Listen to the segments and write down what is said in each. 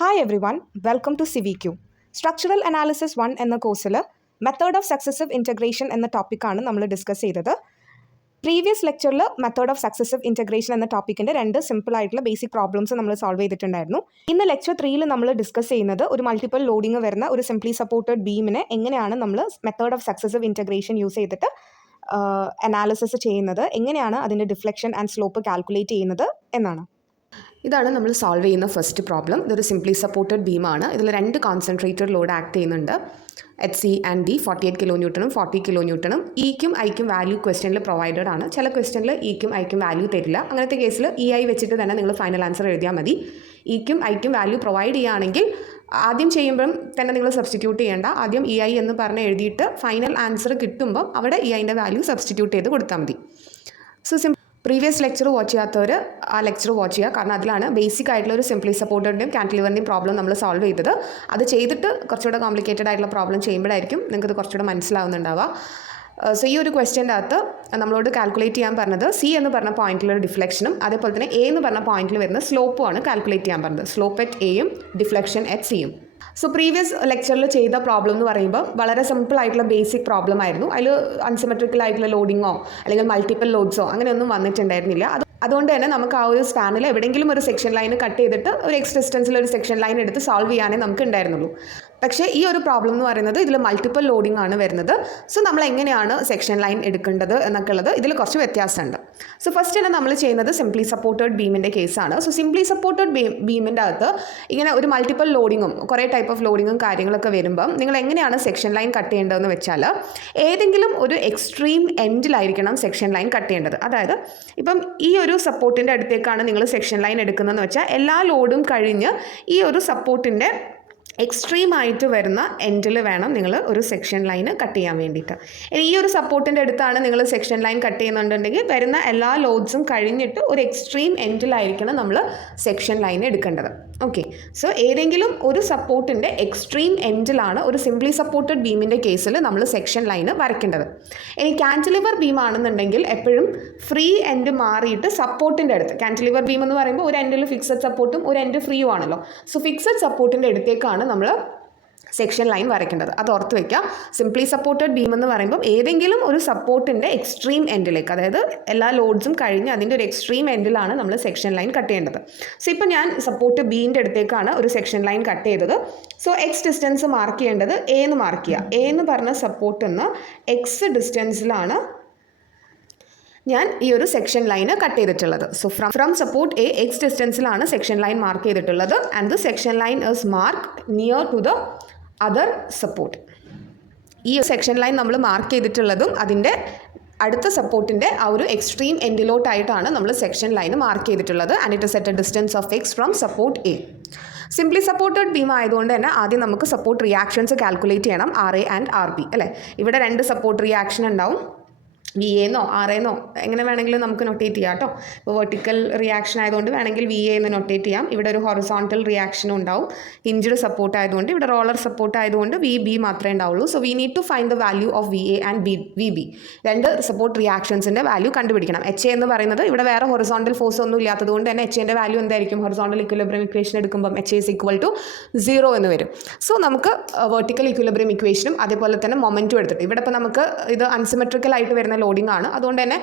Hi everyone, welcome to CVQ. Structural Analysis 1 എന്ന കോഴ്സിൽ method of successive integration എന്ന ടോപ്പിക്കാണ് നമ്മൾ ഡിസ്കസ് ചെയ്തത്. പ്രീവിയസ് ലെക്ചറിൽ മെത്തേഡ് ഓഫ് സക്സസീവ് ഇൻറ്റഗ്രേഷൻ എന്ന ടോപ്പിക്കിൻ്റെ രണ്ട് സിമ്പിൾ ആയിട്ടുള്ള ബേസിക് പ്രോബ്ലംസ് നമ്മൾ സോൾവ് ചെയ്തിട്ടുണ്ടായിരുന്നു. ഇന്ന് ലെക്ചർ 3ൽ നമ്മൾ ഡിസ്കസ് ചെയ്യുന്നത് ഒരു മൾട്ടിപ്പിൾ ലോഡിങ് വരുന്ന ഒരു സിംപ്ലി സപ്പോർട്ടഡ് ബീമിനെ എങ്ങനെയാണ് നമ്മൾ method of successive integration use ചെയ്തിട്ട് അനാലിസിസ് ചെയ്യുന്നത്, എങ്ങനെയാണ് അതിൻ്റെ ഡിഫ്ലക്ഷൻ ആൻഡ് സ്ലോപ്പ് കാൽക്കുലേറ്റ് ചെയ്യുന്നത് എന്നാണ്. ഇതാണ് നമ്മൾ സോൾവ് ചെയ്യുന്ന ഫസ്റ്റ് പ്രോബ്ലം. ഇതൊരു സിംപ്ലി സപ്പോർട്ടഡ് ബീമാണ്. ഇതിൽ രണ്ട് കോൺസെൻട്രേറ്റഡ് ലോഡ് ആക്ട് ചെയ്യുന്നുണ്ട്. HC ആൻഡ് D 48 കിലോ ന്യൂട്ടണും 40 കിലോ ന്യൂട്ടണും. ഇക്കും ഐക്കും വാല്യൂ ക്വസ്റ്റ്യനിൽ പ്രൊവൈഡഡ് ആണ്. ചില ക്വസ്റ്റ്യനിൽ ഇക്കും ഐക്കും വാല്യൂ തരില്ല. അങ്ങനത്തെ കേസിൽ EI വെച്ചിട്ട് തന്നെ നിങ്ങൾ ഫൈനൽ ആൻസർ എഴുതിയാൽ മതി. ഇക്കും ഐക്കും വാല്യൂ പ്രൊവൈഡ് ചെയ്യുകയാണെങ്കിൽ ആദ്യം ചെയ്യുമ്പം തന്നെ നിങ്ങൾ സബ്സ്റ്റിറ്റ്യൂട്ട് ചെയ്യേണ്ട. ആദ്യം EI എന്ന് പറഞ്ഞ് എഴുതിയിട്ട് ഫൈനൽ ആൻസർ കിട്ടുമ്പം അവിടെ EIൻ്റെ വാല്യൂ സബ്സ്റ്റിറ്റ്യൂട്ട് ചെയ്ത് കൊടുത്താൽ മതി. സോ പ്രീവിയസ് ലെക്ചർ വാച്ച് ചെയ്യാത്തവർ ആ ലെക്ചർ വാച്ച് ചെയ്യുക. കാരണം അതിലാണ് ബേസിക് ആയിട്ടുള്ള ഒരു സിംപ്ലി സപ്പോർട്ടഡിൻ്റെയും കാൻറ്റിലിവറിൻ്റെയും പ്രോബ്ലം നമ്മൾ സോൾവ് ചെയ്തത്. അത് ചെയ്തിട്ട് കുറച്ചുകൂടെ കോംപ്ലിക്കേറ്റഡ് ആയിട്ടുള്ള പ്രോബ്ലം ചെയ്യുമ്പോഴായിരിക്കും നിങ്ങൾക്കത് കുറച്ചുകൂടെ മനസ്സിലാവുന്നുണ്ടാവുക. സോ ഈ ഒരു ക്വസ്റ്റ്യൻ്റെ അകത്ത് നമ്മളോട് കാൽക്കുലേറ്റ് ചെയ്യാൻ പറഞ്ഞത് C എന്ന് പറഞ്ഞ പോയിന്റിലൊരു ഡിഫ്ലക്ഷനും അതേപോലെ തന്നെ A എന്ന് പറഞ്ഞ പോയിന്റിൽ വരുന്ന സ്ലോപ്പുമാണ് കാൽക്കുലേറ്റ് ചെയ്യാൻ പറഞ്ഞത്. സ്ലോപ്പ് അറ്റ് Aയും ഡിഫ്ലക്ഷൻ അറ്റ് Cയും. സോ പ്രീവിയസ് ലെക്ചറിൽ ചെയ്ത പ്രോബ്ലം എന്ന് പറയുമ്പോൾ വളരെ സിമ്പിൾ ആയിട്ടുള്ള ബേസിക് പ്രോബ്ലം ആയിരുന്നു. അതിൽ അൺസിമെട്രിക്കൽ ആയിട്ടുള്ള ലോഡിങ്ങോ അല്ലെങ്കിൽ മൾട്ടിപ്പിൾ ലോഡ്സോ അങ്ങനെയൊന്നും വന്നിട്ടുണ്ടായിരുന്നില്ല. അതുകൊണ്ട് തന്നെ നമുക്ക് ആ ഒരു സ്പാനിൽ എവിടെയെങ്കിലും ഒരു സെക്ഷൻ ലൈൻ കട്ട് ചെയ്തിട്ട് ഒരു എക്സ് ഡിസ്റ്റൻസിൽ ഒരു സെക്ഷൻ ലൈൻ എടുത്ത് സോൾവ് ചെയ്യാനേ നമുക്ക് ഉണ്ടായിരുന്നുള്ളൂ. പക്ഷേ ഈ ഒരു പ്രോബ്ലം എന്ന് പറയുന്നത് ഇതിൽ മൾട്ടിപ്പിൾ ലോഡിംഗ് ആണ് വരുന്നത്. സോ നമ്മൾ എങ്ങനെയാണ് സെക്ഷൻ ലൈൻ എടുക്കേണ്ടത് എന്നൊക്കെ ഉള്ളത് ഇതിൽ കുറച്ച് വ്യത്യാസമുണ്ട്. സോ ഫസ്റ്റ് തന്നെ നമ്മൾ ചെയ്യുന്നത് സിംപ്ലി സപ്പോർട്ടഡ് ബീമിൻ്റെ കേസാണ്. സോ സിംപ്ലി സപ്പോർട്ടഡ് ബീമിൻ്റെ അകത്ത് ഇങ്ങനെ ഒരു മൾട്ടിപ്പിൾ ലോഡിങ്ങും കുറേ ടൈപ്പ് ഓഫ് ലോഡിങ്ങും കാര്യങ്ങളൊക്കെ വരുമ്പം നിങ്ങൾ എങ്ങനെയാണ് സെക്ഷൻ ലൈൻ കട്ട് ചെയ്യേണ്ടതെന്ന് വെച്ചാൽ ഏതെങ്കിലും ഒരു എക്സ്ട്രീം എൻഡിലായിരിക്കണം സെക്ഷൻ ലൈൻ കട്ട് ചെയ്യേണ്ടത്. അതായത് ഇപ്പം ഈ ഒരു സപ്പോർട്ടിൻ്റെ അടുത്തേക്കാണ് നിങ്ങൾ സെക്ഷൻ ലൈൻ എടുക്കുന്നതെന്ന് വെച്ചാൽ എല്ലാ ലോഡും കഴിഞ്ഞ് ഈ ഒരു സപ്പോർട്ടിൻ്റെ എക്സ്ട്രീം ആയിട്ട് വരുന്ന എൻഡിൽ വേണം നിങ്ങൾ ഒരു സെക്ഷൻ ലൈൻ കട്ട് ചെയ്യാൻ വേണ്ടിയിട്ട്. ഈ ഒരു സപ്പോർട്ടിൻ്റെ അടുത്താണ് നിങ്ങൾ സെക്ഷൻ ലൈൻ കട്ട് ചെയ്യുന്നുണ്ടെങ്കിൽ വരുന്ന എല്ലാ ലോഡ്സും കഴിഞ്ഞിട്ട് ഒരു എക്സ്ട്രീം എൻഡിലായിരിക്കണം നമ്മൾ സെക്ഷൻ ലൈൻ എടുക്കേണ്ടത്. ഓക്കെ, സോ ഏതെങ്കിലും ഒരു സപ്പോർട്ടിൻ്റെ എക്സ്ട്രീം എൻഡിലാണ് ഒരു സിംപ്ലി സപ്പോർട്ടഡ് ബീമിൻ്റെ കേസിൽ നമ്മൾ സെക്ഷൻ ലൈൻ വരയ്ക്കേണ്ടത്. ഇനി കാൻറ്റിലിവർ ബീം ആണെന്നുണ്ടെങ്കിൽ എപ്പോഴും ഫ്രീ എൻഡ് മാറിയിട്ട് സപ്പോർട്ടിൻ്റെ അടുത്ത്, കാൻറ്റിലിവർ ബീം എന്ന് പറയുമ്പോൾ ഒരു എൻഡിൽ ഫിക്സഡ് സപ്പോർട്ടും ഒരു എൻഡ് ഫ്രീയും ആണല്ലോ. സോ ഫിക്സഡ് സപ്പോർട്ടിൻ്റെ അടുത്തേക്കാണ് നമ്മൾ സെക്ഷൻ ലൈൻ വരയ്ക്കേണ്ടത്. അത് ഓർത്ത് വയ്ക്കുക. സിംപ്ലി സപ്പോർട്ടഡ് ബീം എന്ന് പറയുമ്പോൾ ഏതെങ്കിലും ഒരു സപ്പോർട്ടിൻ്റെ എക്സ്ട്രീം എൻഡിലേക്ക്, അതായത് എല്ലാ ലോഡ്സും കഴിഞ്ഞ് അതിൻ്റെ ഒരു എക്സ്ട്രീം എൻഡിലാണ് നമ്മൾ സെക്ഷൻ ലൈൻ കട്ട് ചെയ്യേണ്ടത്. സോ ഇപ്പോൾ ഞാൻ സപ്പോർട്ട് ബീൻ്റെ അടുത്തേക്കാണ് ഒരു സെക്ഷൻ ലൈൻ കട്ട് ചെയ്തത്. സോ എക്സ് ഡിസ്റ്റൻസ് മാർക്ക് ചെയ്യേണ്ടത് A എന്ന് മാർക്ക് ചെയ്യുക. A എന്ന് പറഞ്ഞ സപ്പോർട്ടിൽ നിന്ന് എക്സ് ഡിസ്റ്റൻസിലാണ് ഞാൻ ഈ ഒരു സെക്ഷൻ ലൈന് കട്ട് ചെയ്തിട്ടുള്ളത്. So from support A x ഡിസ്റ്റൻസിലാണ് സെക്ഷൻ ലൈൻ മാർക്ക് ചെയ്തിട്ടുള്ളത്. And the section line is mark near to the other support. ഈ സെക്ഷൻ ലൈൻ നമ്മൾ മാർക്ക് ചെയ്തിട്ടുള്ളതും അതിൻ്റെ അടുത്ത സപ്പോർട്ടിൻ്റെ ആ ഒരു എക്സ്ട്രീം എൻഡിലോട്ടായിട്ടാണ് നമ്മൾ സെക്ഷൻ ലൈൻ മാർക്ക് ചെയ്തിട്ടുള്ളത്. And it is at a distance of x from support A. Simply supported beam ആയതുകൊണ്ട് തന്നെ ആദ്യം നമുക്ക് സപ്പോർട്ട് റിയാക്ഷൻസ് കാൽക്കുലേറ്റ് ചെയ്യണം, RA ആൻഡ് RB അല്ലേ. ഇവിടെ രണ്ട് സപ്പോർട്ട് റിയാക്ഷൻ ഉണ്ടാവും, VA എന്നോ RA എന്നോ എങ്ങനെ വേണമെങ്കിലും നമുക്ക് നൊട്ടേറ്റ് ചെയ്യാം കേട്ടോ. ഇപ്പോൾ വെർട്ടിക്കൽ റിയാക്ഷൻ ആയതുകൊണ്ട് വേണമെങ്കിൽ VA എന്ന് നൊട്ടേറ്റ് ചെയ്യാം. ഇവിടെ ഒരു ഹൊറിസോണ്ടൽ റിയാക്ഷനും ഉണ്ടാവും. ഹിഞ്ച്ഡ് സപ്പോർട്ട് ആയതുകൊണ്ട് ഇവിടെ റോളർ സപ്പോർട്ട് ആയതുകൊണ്ട് VB മാത്രമേ ഉണ്ടാവുള്ളൂ. So we need to find the value of VA and VB. രണ്ട് സപ്പോർട്ട് റിയാക്ഷൻസിൻ്റെ വാല്യൂ കണ്ടുപിടിക്കണം. HA എന്ന് പറയുന്നത് ഇവിടെ വേറെ ഹൊറിസോണ്ടൽ ഫോഴ്സ് ഒന്നും ഇല്ലാത്തത് കൊണ്ട് തന്നെ HAൻ്റെ വാല്യൂ എന്തായിരിക്കും? ഹൊറിസോണ്ടൽ ഇക്വിലിബ്രിയം ഇക്വേഷൻ എടുക്കുമ്പോൾ HA is equal to 0 എന്ന് വരും. സോ നമുക്ക് വെർട്ടിക്കൽ ഇക്വിലിബ്രിയം ഇക്വേഷനും അതേപോലെ തന്നെ മൊമെൻറ്റും എടുത്തിട്ട് ഇവിടെ ഇപ്പോൾ നമുക്ക് ഇത് അൺസിമെട്രിക്കൽ ആയിട്ട് വരുന്ന ലോഡിംഗ് ആണ്. അതുകൊണ്ട് തന്നെ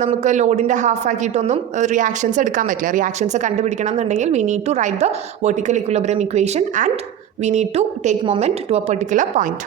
നമുക്ക് ലോഡിൻ്റെ ഹാഫ് ആക്കിയിട്ടൊന്നും റിയാക്ഷൻസ് എടുക്കാൻ പറ്റില്ല. റിയാക്ഷൻസ് കണ്ടുപിടിക്കണം എന്നുണ്ടെങ്കിൽ we need to write the vertical equilibrium equation and we need to take moment to a particular point.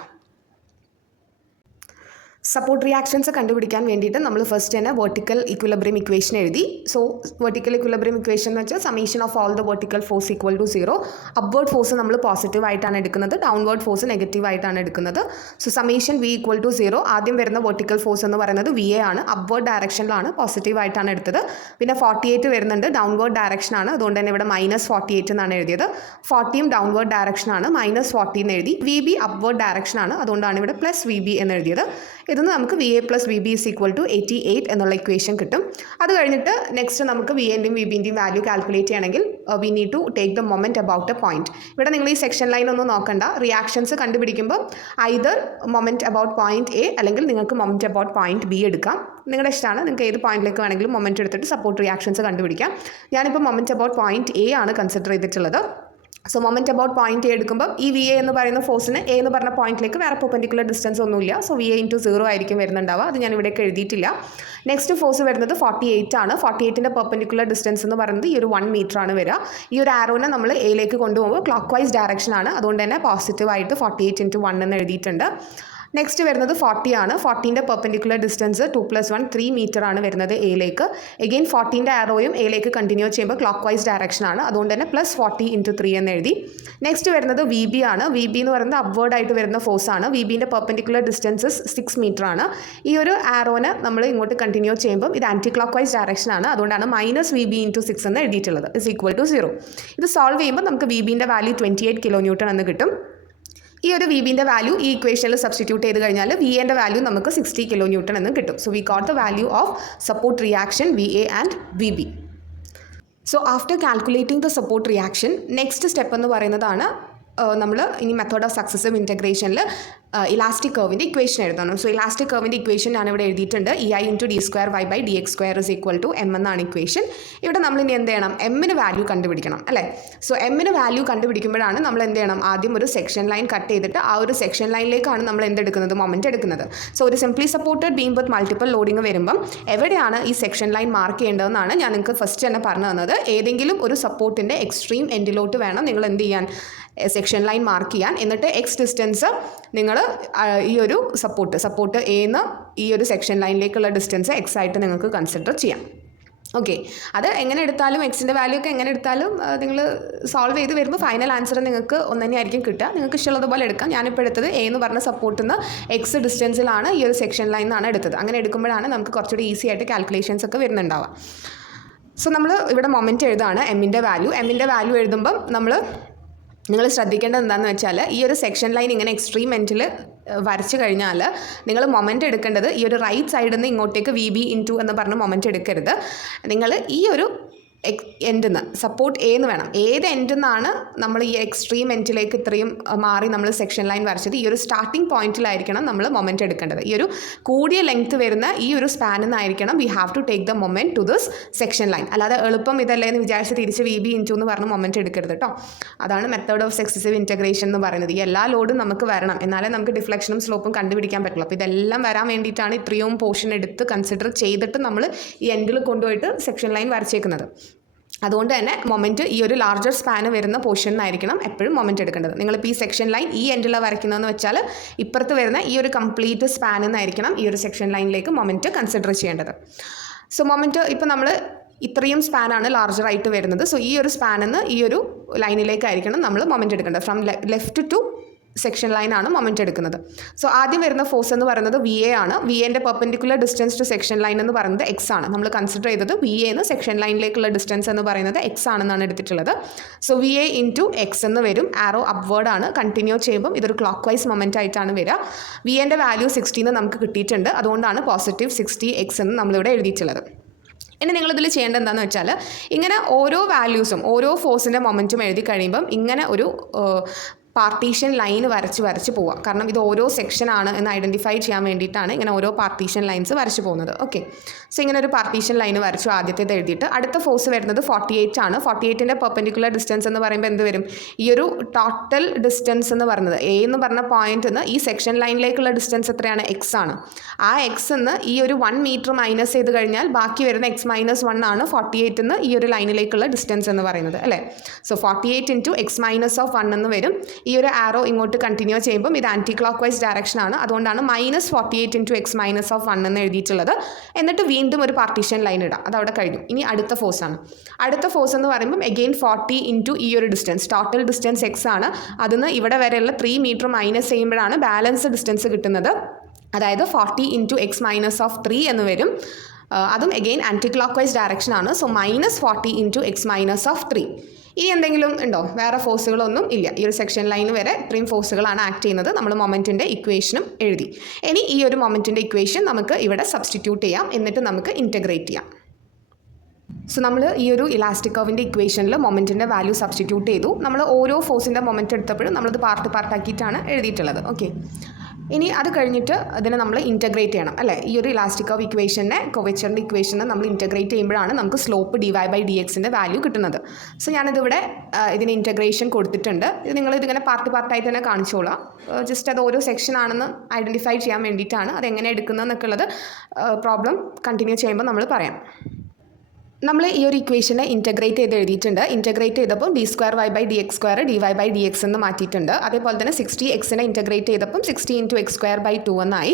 Support reactions കണ്ടുപിടിക്കാൻ വേണ്ടിയിട്ട് നമ്മൾ ഫസ്റ്റ് തന്നെ വെർട്ടിക്കൽ ഇക്വിലിബ്രിയം ഇക്വേഷൻ എഴുതി. സോ വെർട്ടിക്കൽ ഇക്വിലിബ്രിയം ഇക്വേഷൻ എന്ന് വെച്ചാൽ summation of all the vertical force equal to 0. Upward force നമ്മൾ positive ആയിട്ടാണ് എടുക്കുന്നത്, ഡൗൺവേർഡ് ഫോഴ്സ് നെഗറ്റീവ് ആയിട്ടാണ് എടുക്കുന്നത്. So summation V equal to 0. ആദ്യം വരുന്ന വെർട്ടിക്കൽ ഫോഴ്സ് എന്ന് പറയുന്നത് VA ആണ്, അപ്വേർഡ് ഡയറക്ഷനിലാണ്, പോസിറ്റീവ് ആയിട്ടാണ് എടുത്തത്. പിന്നെ 48 വരുന്നുണ്ട്, ഡൗൺവേർഡ് ഡയറക്ഷൻ ആണ്, അതുകൊണ്ട് തന്നെ ഇവിടെ -48 എന്നാണ് എഴുതിയത്. 40യും ഡൗൺവേർഡ് ഡയറക്ഷൻ ആണ്, -40 എന്ന് എഴുതി. VB അപ്വേർഡ് ഡയറക്ഷൻ ആണ്, അതുകൊണ്ടാണ് ഇവിടെ +VB എന്ന് എഴുതിയത്. ഇതൊന്ന് നമുക്ക് VA + VB is equal to 88 എന്നുള്ള ഇക്വേഷൻ കിട്ടും. അത് കഴിഞ്ഞിട്ട് നെക്സ്റ്റ് നമുക്ക് VAൻ്റെയും VBൻ്റെയും വാല്യൂ കാൽക്കുലേറ്റ് ചെയ്യണമെങ്കിൽ we need to take the moment about A point. ഇവിടെ നിങ്ങൾ ഈ സെക്ഷൻ ലൈൻ ഒന്നും നോക്കണ്ട. റിയാക്ഷൻസ് കണ്ടുപിടിക്കുമ്പോൾ either moment about point A അല്ലെങ്കിൽ നിങ്ങൾക്ക് മൊമെൻറ്റ് അബൌട്ട് പോയിന്റ് B എടുക്കാം. നിങ്ങളുടെ ഇഷ്ടമാണ്, നിങ്ങൾക്ക് ഏത് പോയിന്റിലേക്ക് വേണമെങ്കിലും മൊമെൻറ്റ് എടുത്തിട്ട് സപ്പോർട്ട് റിയാക്ഷൻസ് കണ്ടുപിടിക്കാം. ഞാനിപ്പോൾ മൊമെൻറ്റ് അബൌട്ട് പോയിന്റ് A ആണ് കൺസിഡർ ചെയ്തിട്ടുള്ളത്. So moment about point A എടുക്കുമ്പോൾ ഈ വി എ എന്ന് പറയുന്ന ഫോഴ്സിന് എ എന്ന് പറഞ്ഞ പോയിന്റിലേക്ക് വേറെ പെർപെൻഡിക്കുലർ ഡിസ്റ്റൻസ് ഒന്നുമില്ല. സോ വി എ ഇൻറ്റു 0 ആയിരിക്കും വരുന്നുണ്ടാവുക. അത് ഞാൻ ഇവിടേക്ക് എഴുതിയിട്ടില്ല. നെക്സ്റ്റ് ഫോഴ്സ് വരുന്നത് 48 ആണ്. 48ൻ്റെ പെർപെൻഡിക്കുലർ ഡിസ്റ്റൻസ് എന്ന് പറയുന്നത് ഈ ഒരു 1 മീറ്റർ ആണ് വരിക. ഈ ഒരു ആരോനെ നമ്മൾ എയിലേക്ക് കൊണ്ടുപോകുമ്പോൾ ക്ലോക്ക് വൈസ് ഡയറക്ഷൻ ആണ്. അതുകൊണ്ട് തന്നെ പോസിറ്റീവായിട്ട് 48 × 1 എന്ന് എഴുതിയിട്ടുണ്ട്. നെക്സ്റ്റ് വരുന്നത് 40 ആണ്. 40ൻ്റെ പെർപെൻഡിക്കുലർ ഡിസ്റ്റൻസ് 2 + 1 3 മീറ്റർ ആണ് വരുന്നത് എയിലേക്ക്. എഗെയിൻ 40ൻ്റെ ആരോയും എയിലേക്ക് കണ്ടിന്യൂ ചെയ്യുമ്പോൾ ക്ലോക്ക് വൈസ് ഡയറക്ഷൻ ആണ്. അതുകൊണ്ട് തന്നെ +40 × 3 എന്ന് എഴുതി. നെക്സ്റ്റ് വരുന്നത് വി ബി ആണ്. വി ബി എന്ന് പറയുന്നത് അപ്വേർഡ് ആയിട്ട് വരുന്ന ഫോഴ്സ് ആണ്. വി ബിൻ്റെ പെർപെൻഡിക്കുലർ ഡിസ്റ്റൻസസ് 6 മീറ്റർ ആണ്. ഈ ഒരു ആരോനെ നമ്മൾ ഇങ്ങോട്ട് കണ്ടിന്യൂ ചെയ്യുമ്പോൾ ഇത് ആൻറ്റി ക്ലോക്ക് വൈസ് ഡയറക്ഷൻ ആണ്. അതുകൊണ്ടാണ് -VB × 6 എന്ന് എഴുതിയിട്ടുള്ളത്. =0. ഇത് സോൾവ് ചെയ്യുമ്പോൾ നമുക്ക് വി ബിൻ്റെ വാല്യൂ 28 kN എന്ന് കിട്ടും. ഈ ഒരു വി ബിൻ്റെ വാല്യൂ ഈ ഇക്വേഷനിൽ സബ്സ്റ്റിറ്റ്യൂട്ട് ചെയ്ത് കഴിഞ്ഞാൽ വി എൻ്റെ വാല്യൂ നമുക്ക് 60 kN എന്ന് കിട്ടും. So we got the value of support reaction V A and V B. So after calculating the support reaction next step എന്ന് പറയുന്നതാണ് നമ്മൾ ഇനി മെത്തേഡ് ഓഫ് സക്സസീവ് ഇൻറ്റഗ്രേഷനിൽ ഇലാസ്റ്റിക് കർവിൻ്റെ ഇക്വേഷൻ എഴുതണം. സോ ഇലാസ്റ്റിക് കർവിൻ്റെ ഇക്വേഷൻ ഞാനിവിടെ എഴുതിയിട്ടുണ്ട്. EI × d²y/dx² = m എന്നാണ് ഇക്വേഷൻ. ഇവിടെ നമ്മൾ ഇനി എന്ത് ചെയ്യണം? എമ്മിന് വാല്യൂ കണ്ടുപിടിക്കണം അല്ലേ? സോ എമ്മിന് വാല്യൂ കണ്ടുപിടിക്കുമ്പോഴാണ് നമ്മൾ എന്ത് ചെയ്യണം? ആദ്യം ഒരു സെക്ഷൻ ലൈൻ കട്ട് ചെയ്തിട്ട് ആ ഒരു സെക്ഷൻ ലൈനിലേക്കാണ് നമ്മൾ എന്തെടുക്കുന്നത്? മൊമെൻറ്റ് എടുക്കുന്നത്. സോ ഒരു simply supported beam with multiple loading വരുമ്പം എവിടെയാണ് ഈ സെക്ഷൻ ലൈൻ മാർക്ക് ചെയ്യേണ്ടതെന്നാണ് ഞാൻ നിങ്ങൾക്ക് ഫസ്റ്റ് തന്നെ പറഞ്ഞു തന്നത്. ഏതെങ്കിലും ഒരു സപ്പോർട്ടിൻ്റെ എക്സ്ട്രീം എൻഡിലോട്ട് വേണം നിങ്ങൾ എന്ത് ചെയ്യാൻ? സെക്ഷൻ ലൈൻ മാർക്ക് ചെയ്യാൻ. എന്നിട്ട് എക്സ് ഡിസ്റ്റൻസ് നിങ്ങൾ ഈ ഒരു സപ്പോർട്ട് എന്ന് ഈ ഒരു സെക്ഷൻ ലൈനിലേക്കുള്ള ഡിസ്റ്റൻസ് എക്സ് ആയിട്ട് നിങ്ങൾക്ക് കൺസിഡർ ചെയ്യാം. ഓക്കെ, അത് എങ്ങനെ എടുത്താലും എക്സിൻ്റെ വാല്യൂ ഒക്കെ എങ്ങനെ എടുത്താലും നിങ്ങൾ സോൾവ് ചെയ്ത് വരുമ്പോൾ ഫൈനൽ ആൻസർ നിങ്ങൾക്ക് ഒന്ന് തന്നെയായിരിക്കും കിട്ടുക. നിങ്ങൾക്ക് ഇഷ്ടമുള്ളതുപോലെ എടുക്കാം. ഞാനിപ്പോൾ എടുത്തത് എ എന്ന് പറഞ്ഞ സപ്പോർട്ടിൽ നിന്ന് എക്സ് ഡിസ്റ്റൻസിലാണ് ഈ ഒരു സെക്ഷൻ ലൈൻ എന്നാണ് എടുത്തത്. അങ്ങനെ എടുക്കുമ്പോഴാണ് നമുക്ക് കുറച്ചുകൂടി ഈസി ആയിട്ട് കാൽക്കുലേഷൻസ് ഒക്കെ വരുന്നുണ്ടാവുക. സോ നമ്മൾ ഇവിടെ മൊമെൻറ്റ് എഴുതാണ് എമ്മിൻ്റെ വാല്യൂ എഴുതുമ്പം നിങ്ങൾ ശ്രദ്ധിക്കേണ്ടത് എന്താണെന്ന് വെച്ചാൽ ഈ ഒരു സെക്ഷൻ ലൈൻ ഇങ്ങനെ എക്സ്ട്രീം എൻഡിൽ വരച്ച് കഴിഞ്ഞാൽ നിങ്ങൾ മൊമെൻറ്റ് എടുക്കേണ്ടത് ഈ ഒരു റൈറ്റ് സൈഡിൽ നിന്ന് ഇങ്ങോട്ടേക്ക് VB × എന്ന് പറഞ്ഞ് മൊമെൻറ്റ് എടുക്കരുത്. നിങ്ങൾ ഈ ഒരു എൻഡിൽ നിന്ന് സപ്പോർട്ട് എ എന്ന് വേണം. ഏത് എൻഡിൽ നിന്നാണ് നമ്മൾ ഈ എക്സ്ട്രീം എൻഡിലേക്ക് ഇത്രയും മാറി നമ്മൾ സെക്ഷൻ ലൈൻ വരച്ചത് ഈ ഒരു സ്റ്റാർട്ടിംഗ് പോയിന്റിലായിരിക്കണം നമ്മൾ മൊമെൻറ്റ് എടുക്കേണ്ടത്. ഈ ഒരു കൂടിയ ലെങ്ത് വരുന്ന ഈ ഒരു സ്പാനിൽ നിന്നായിരിക്കണം we have to take the moment to this section line. അല്ലാതെ എളുപ്പം ഇതല്ലേ എന്ന് വിചാരിച്ച് തിരിച്ച് VB × എന്ന് പറഞ്ഞ് മൊമെൻറ്റ് എടുക്കരുത് കേട്ടോ. അതാണ് മെത്തേഡ് ഓഫ് സക്സസീവ് ഇൻറ്റഗ്രേഷൻ എന്ന് പറയുന്നത്. ഈ എല്ലാ ലോഡും നമുക്ക് വരണം, എന്നാലേ നമുക്ക് ഡിഫ്ലക്ഷനും സ്ലോപ്പും കണ്ടുപിടിക്കാൻ പറ്റുള്ളൂ. അപ്പോൾ ഇതെല്ലാം വരാൻ വേണ്ടിയിട്ടാണ് ഇത്രയും പോർഷൻ എടുത്ത് കൺസിഡർ ചെയ്തിട്ട് നമ്മൾ ഈ എൻഡിൽ കൊണ്ടുപോയിട്ട് സെക്ഷൻ ലൈൻ വരച്ചേക്കുന്നത്. അതുകൊണ്ട് തന്നെ മൊമെൻറ്റ് ഈ ഒരു ലാർജർ സ്പാന് വരുന്ന പോർഷനിലായിരിക്കണം എപ്പോഴും മൊമെൻറ്റ് എടുക്കേണ്ടത്. നിങ്ങളിപ്പോൾ ഈ സെക്ഷൻ ലൈൻ ഈ എൻഡിലാണ് വരയ്ക്കുന്നതെന്ന് വെച്ചാൽ ഇപ്പുറത്ത് വരുന്ന ഈ ഒരു കംപ്ലീറ്റ് സ്പാനിൽ നിന്നായിരിക്കണം ഈ ഒരു സെക്ഷൻ ലൈനിലേക്ക് മൊമെൻറ്റ് കൺസിഡർ ചെയ്യേണ്ടത്. സോ മൊമെൻറ്റ് ഇപ്പോൾ നമ്മൾ ഇത്രയും സ്പാനാണ് ലാർജറായിട്ട് വരുന്നത്. സോ ഈ ഒരു സ്പാനിൽ നിന്ന് ഈ ഒരു ലൈനിലേക്കായിരിക്കണം നമ്മൾ മൊമെൻറ്റ് എടുക്കേണ്ടത്. ഫ്രം ലെഫ്റ്റ് ടു സെക്ഷൻ ലൈനാണ് മൊമെൻറ്റ് എടുക്കുന്നത്. സോ ആദ്യം വരുന്ന ഫോഴ്സ് എന്ന് പറയുന്നത് വി എ ആണ്. വി എൻ്റെ perpendicular distance to section line എന്ന് പറയുന്നത് എക്സ് ആണ്. നമ്മൾ കൺസിഡർ ചെയ്തത് വി എന്ന് സെക്ഷൻ ലൈനിലേക്കുള്ള ഡിസ്റ്റൻസ് എന്ന് പറയുന്നത് എക്സ് ആണെന്നാണ് എടുത്തിട്ടുള്ളത്. സോ VA × എക്സ് എന്ന് വരും. ആരോ അപ്വേർഡ് ആണ്. കണ്ടിന്യൂ ചെയ്യുമ്പം ഇതൊരു ക്ലോക്ക് വൈസ് മൊമെൻറ്റ് ആയിട്ടാണ് വരിക. വി എൻ്റെ വാല്യൂ 60 എന്ന് നമുക്ക് കിട്ടിയിട്ടുണ്ട്. അതുകൊണ്ടാണ് +60x എന്ന് നമ്മളിവിടെ എഴുതിയിട്ടുള്ളത്. ഇനി നിങ്ങളിതിൽ ചെയ്യേണ്ടത് എന്താണെന്ന് വെച്ചാൽ ഇങ്ങനെ ഓരോ വാല്യൂസും ഓരോ ഫോഴ്സിൻ്റെ മൊമെൻറ്റും എഴുതി കഴിയുമ്പം ഇങ്ങനെ ഒരു പാർട്ടീഷൻ ലൈൻ വരച്ച് പോവുക. കാരണം ഇത് ഓരോ സെക്ഷനാണ് എന്ന് ഐഡൻറ്റിഫൈ ചെയ്യാൻ വേണ്ടിയിട്ടാണ് ഇങ്ങനെ ഓരോ പാർട്ടീഷൻ ലൈൻസ് വരച്ച് പോകുന്നത്. ഓക്കെ, സോ ഇങ്ങനെ ഒരു പാർട്ടീഷൻ ലൈൻ വരച്ചു ആദ്യത്തേത് എഴുതിയിട്ട്. അടുത്ത ഫോഴ്സ് വരുന്നത് 48 ആണ്. 48ൻ്റെ പെർപെൻഡിക്കുലർ ഡിസ്റ്റൻസ് എന്ന് പറയുമ്പോൾ എന്ത് വരും? ഈ ഒരു ടോട്ടൽ ഡിസ്റ്റൻസ് എന്ന് പറയുന്നത് എ എന്ന് പറഞ്ഞ പോയിന്റ് നിന്ന് ഈ സെക്ഷൻ ലൈനിലേക്കുള്ള ഡിസ്റ്റൻസ് എത്രയാണ്? എക്സ് ആണ്. ആ എക്സ് നിന്ന് ഈ ഒരു 1 മീറ്റർ മൈനസ് ചെയ്ത് കഴിഞ്ഞാൽ ബാക്കി വരുന്ന x-1 ആണ് 48 നിന്ന് ഈ ഒരു ലൈനിലേക്കുള്ള ഡിസ്റ്റൻസ് എന്ന് പറയുന്നത് അല്ലേ? സോ 48 × x-1 എന്ന് വരും. ഈ ഒരു ആരോ ഇങ്ങോട്ട് കണ്ടിന്യൂ ചെയ്യുമ്പം ഇത് ആൻറ്റി ക്ലോക്ക് വൈസ് ഡയറക്ഷൻ ആണ്. അതുകൊണ്ടാണ് -48 × x-1 എന്ന് എഴുതിയിട്ടുള്ളത്. എന്നിട്ട് വീണ്ടും ഒരു പാർട്ടീഷൻ ലൈൻ ഇടാം. അതവിടെ കഴിഞ്ഞു. ഇനി അടുത്ത ഫോഴ്സ് ആണ്. അടുത്ത ഫോഴ്സ് എന്ന് പറയുമ്പം എഗെയിൻ 40 × ഈ ഒരു ഡിസ്റ്റൻസ്, ടോട്ടൽ ഡിസ്റ്റൻസ് എക്സ് ആണ്. അതിന് ഇവിടെ വരെയുള്ള 3 മീറ്റർ മൈനസ് ചെയ്യുമ്പോഴാണ് ബാലൻസ് ഡിസ്റ്റൻസ് കിട്ടുന്നത്. അതായത് 40 × x-3 എന്ന് വരും. അതും again anticlockwise direction ആണ്. So -40 × x-3. ഇനി എന്തെങ്കിലും ഉണ്ടോ? വേറെ ഫോഴ്സുകളൊന്നും ഇല്ല. ഈ ഒരു സെക്ഷൻ ലൈൻ വരെ ഇത്രയും ഫോഴ്സുകളാണ് ആക്ട് ചെയ്യുന്നത്. നമ്മൾ മൊമെൻറ്റിൻ്റെ ഇക്വേഷനും എഴുതി. ഇനി ഈ ഒരു മൊമെൻറ്റിൻ്റെ ഇക്വേഷൻ നമുക്ക് ഇവിടെ സബ്സ്റ്റിറ്റ്യൂട്ട് ചെയ്യാം. എന്നിട്ട് നമുക്ക് ഇൻറ്റഗ്രേറ്റ് ചെയ്യാം. സോ നമ്മൾ ഈ ഒരു ഇലാസ്റ്റിക് കർവിൻ്റെ ഇക്വേഷനിൽ മൊമെൻറ്റിൻ്റെ വാല്യൂ സബ്സ്റ്റിറ്റ്യൂട്ട് ചെയ്തു. നമ്മൾ ഓരോ ഫോഴ്സിൻ്റെ മൊമെൻറ്റ് എടുത്തപ്പോഴും നമ്മളത് പാർട്ടാക്കിയിട്ടാണ് എഴുതിയിട്ടുള്ളത്. ഓക്കെ, ഇനി അത് കഴിഞ്ഞിട്ട് അതിനെ നമ്മൾ ഇൻറ്റഗ്രേറ്റ് ചെയ്യണം അല്ലേ. ഈ ഒരു ഇലാസ്റ്റിക് കർവ് ഇക്വേഷനെ കർവേച്ചറിൻ്റെ ഇക്വേഷനെ നമ്മൾ ഇൻറ്റഗ്രേറ്റ് ചെയ്യുമ്പോഴാണ് നമുക്ക് സ്ലോപ്പ് dy/dxൻ്റെ വാല്യൂ കിട്ടുന്നത്. സോ ഞാനിതിവിടെ ഇതിന് ഇൻറ്റഗ്രേഷൻ കൊടുത്തിട്ടുണ്ട്. ഇത് നിങ്ങൾ ഇതിങ്ങനെ പാർട്ടായിട്ട് തന്നെ കാണിച്ചോളാം. ജസ്റ്റ് അത് ഓരോ സെക്ഷൻ ആണെന്ന് ഐഡൻറ്റിഫൈ ചെയ്യാൻ വേണ്ടിയിട്ടാണ്. അതെങ്ങനെ എടുക്കുന്നതെന്നൊക്കെ ഉള്ളത് പ്രോബ്ലം കണ്ടിന്യൂ ചെയ്യുമ്പോൾ നമ്മൾ പറയാം. നമ്മൾ ഈ ഒരു ഇക്വേഷനെ ഇൻറ്റഗ്രേറ്റ് ചെയ്ത് എഴുതിയിട്ടുണ്ട്. ഇൻറ്റഗ്രേറ്റ് ചെയ്തപ്പോൾ d²y/dx² dy/dx എന്ന് മാറ്റിയിട്ടുണ്ട്. അതേപോലെ തന്നെ 60x ഇൻറ്റഗ്രേറ്റ് ചെയ്തപ്പം 60 × x²/2 എന്നായി.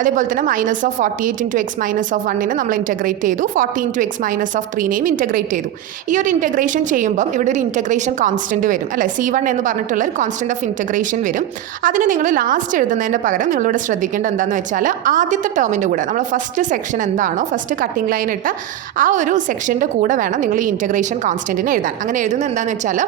അതേപോലെ തന്നെ -48 × x - 1 നമ്മൾ ഇൻറ്റഗ്രേറ്റ് ചെയ്തു. 40 × x - 3 ഇൻറ്റഗ്രേറ്റ് ചെയ്തു. ഈ ഒരു ഇൻറ്റഗ്രേഷൻ ചെയ്യുമ്പം ഇവിടെ ഒരു ഇൻറ്റഗ്രേഷൻ കോൺസ്റ്റൻറ്റ് വരും അല്ലേ. C1 എന്ന് പറഞ്ഞിട്ടുള്ള ഒരു കോൺസ്റ്റൻറ്റ് ഓഫ് ഇൻറ്റഗ്രേഷൻ വരും. അതിന് നിങ്ങൾ ലാസ്റ്റ് എഴുതുന്നതിൻ്റെ പകരം നിങ്ങളിവിടെ ശ്രദ്ധിക്കേണ്ടത് എന്താണെന്ന് വെച്ചാൽ ആദ്യത്തെ ടേമിൻ്റെ കൂടെ നമ്മൾ ഫസ്റ്റ് സെക്ഷൻ എന്താണോ ഫസ്റ്റ് കട്ടിംഗ് ലൈൻ ഇട്ട ആ ഒരു സെക്ഷൻ്റെ കൂടെ വേണം നിങ്ങൾ ഈ ഇൻറ്റഗ്രേഷൻ കോൺസ്റ്റൻറ്റിനെ എഴുതാൻ. അങ്ങനെ എഴുതുന്നത് എന്താണെന്ന് വെച്ചാൽ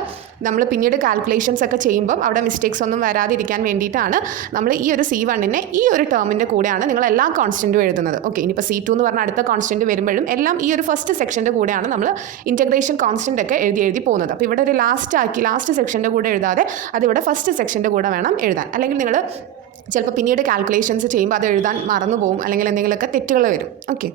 നമ്മൾ പിന്നീട് കാൽക്കുലേഷൻസ് ഒക്കെ ചെയ്യുമ്പം അവിടെ മിസ്റ്റേക്സ് ഒന്നും വരാതിരിക്കാൻ വേണ്ടിയിട്ടാണ് നമ്മൾ ഈ ഒരു C1 ഈ ഒരു ടേമിൻ്റെ കൂടെയാണ് നിങ്ങൾ എല്ലാ കോൺസ്റ്റൻറ്റും എഴുതുന്നത്. ഓക്കെ, ഇനിയിപ്പോൾ C2 എന്ന് പറഞ്ഞാൽ അടുത്ത കോൺസ്റ്റൻറ്റ് വരുമ്പോഴും എല്ലാം ഈ ഒരു ഫസ്റ്റ് സെക്ഷൻ്റെ കൂടെയാണ് നമ്മൾ ഇൻറ്റഗ്രേഷൻ കോൺസ്റ്റൻ്റ് ഒക്കെ എഴുതി പോകുന്നത്. അപ്പോൾ ഇവിടെ ഒരു ലാസ്റ്റ് സെക്ഷൻ്റെ കൂടെ എഴുതാതെ അതിവിടെ ഫസ്റ്റ് സെക്ഷൻ്റെ കൂടെ വേണം എഴുതാൻ. അല്ലെങ്കിൽ നിങ്ങൾ ചിലപ്പോൾ പിന്നീട് കാൽക്കുലേഷൻസ് ചെയ്യുമ്പോൾ അത് എഴുതാൻ മറന്നു പോകും, അല്ലെങ്കിൽ എന്തെങ്കിലുമൊക്കെ തെറ്റുകൾ വരും. ഓക്കെ,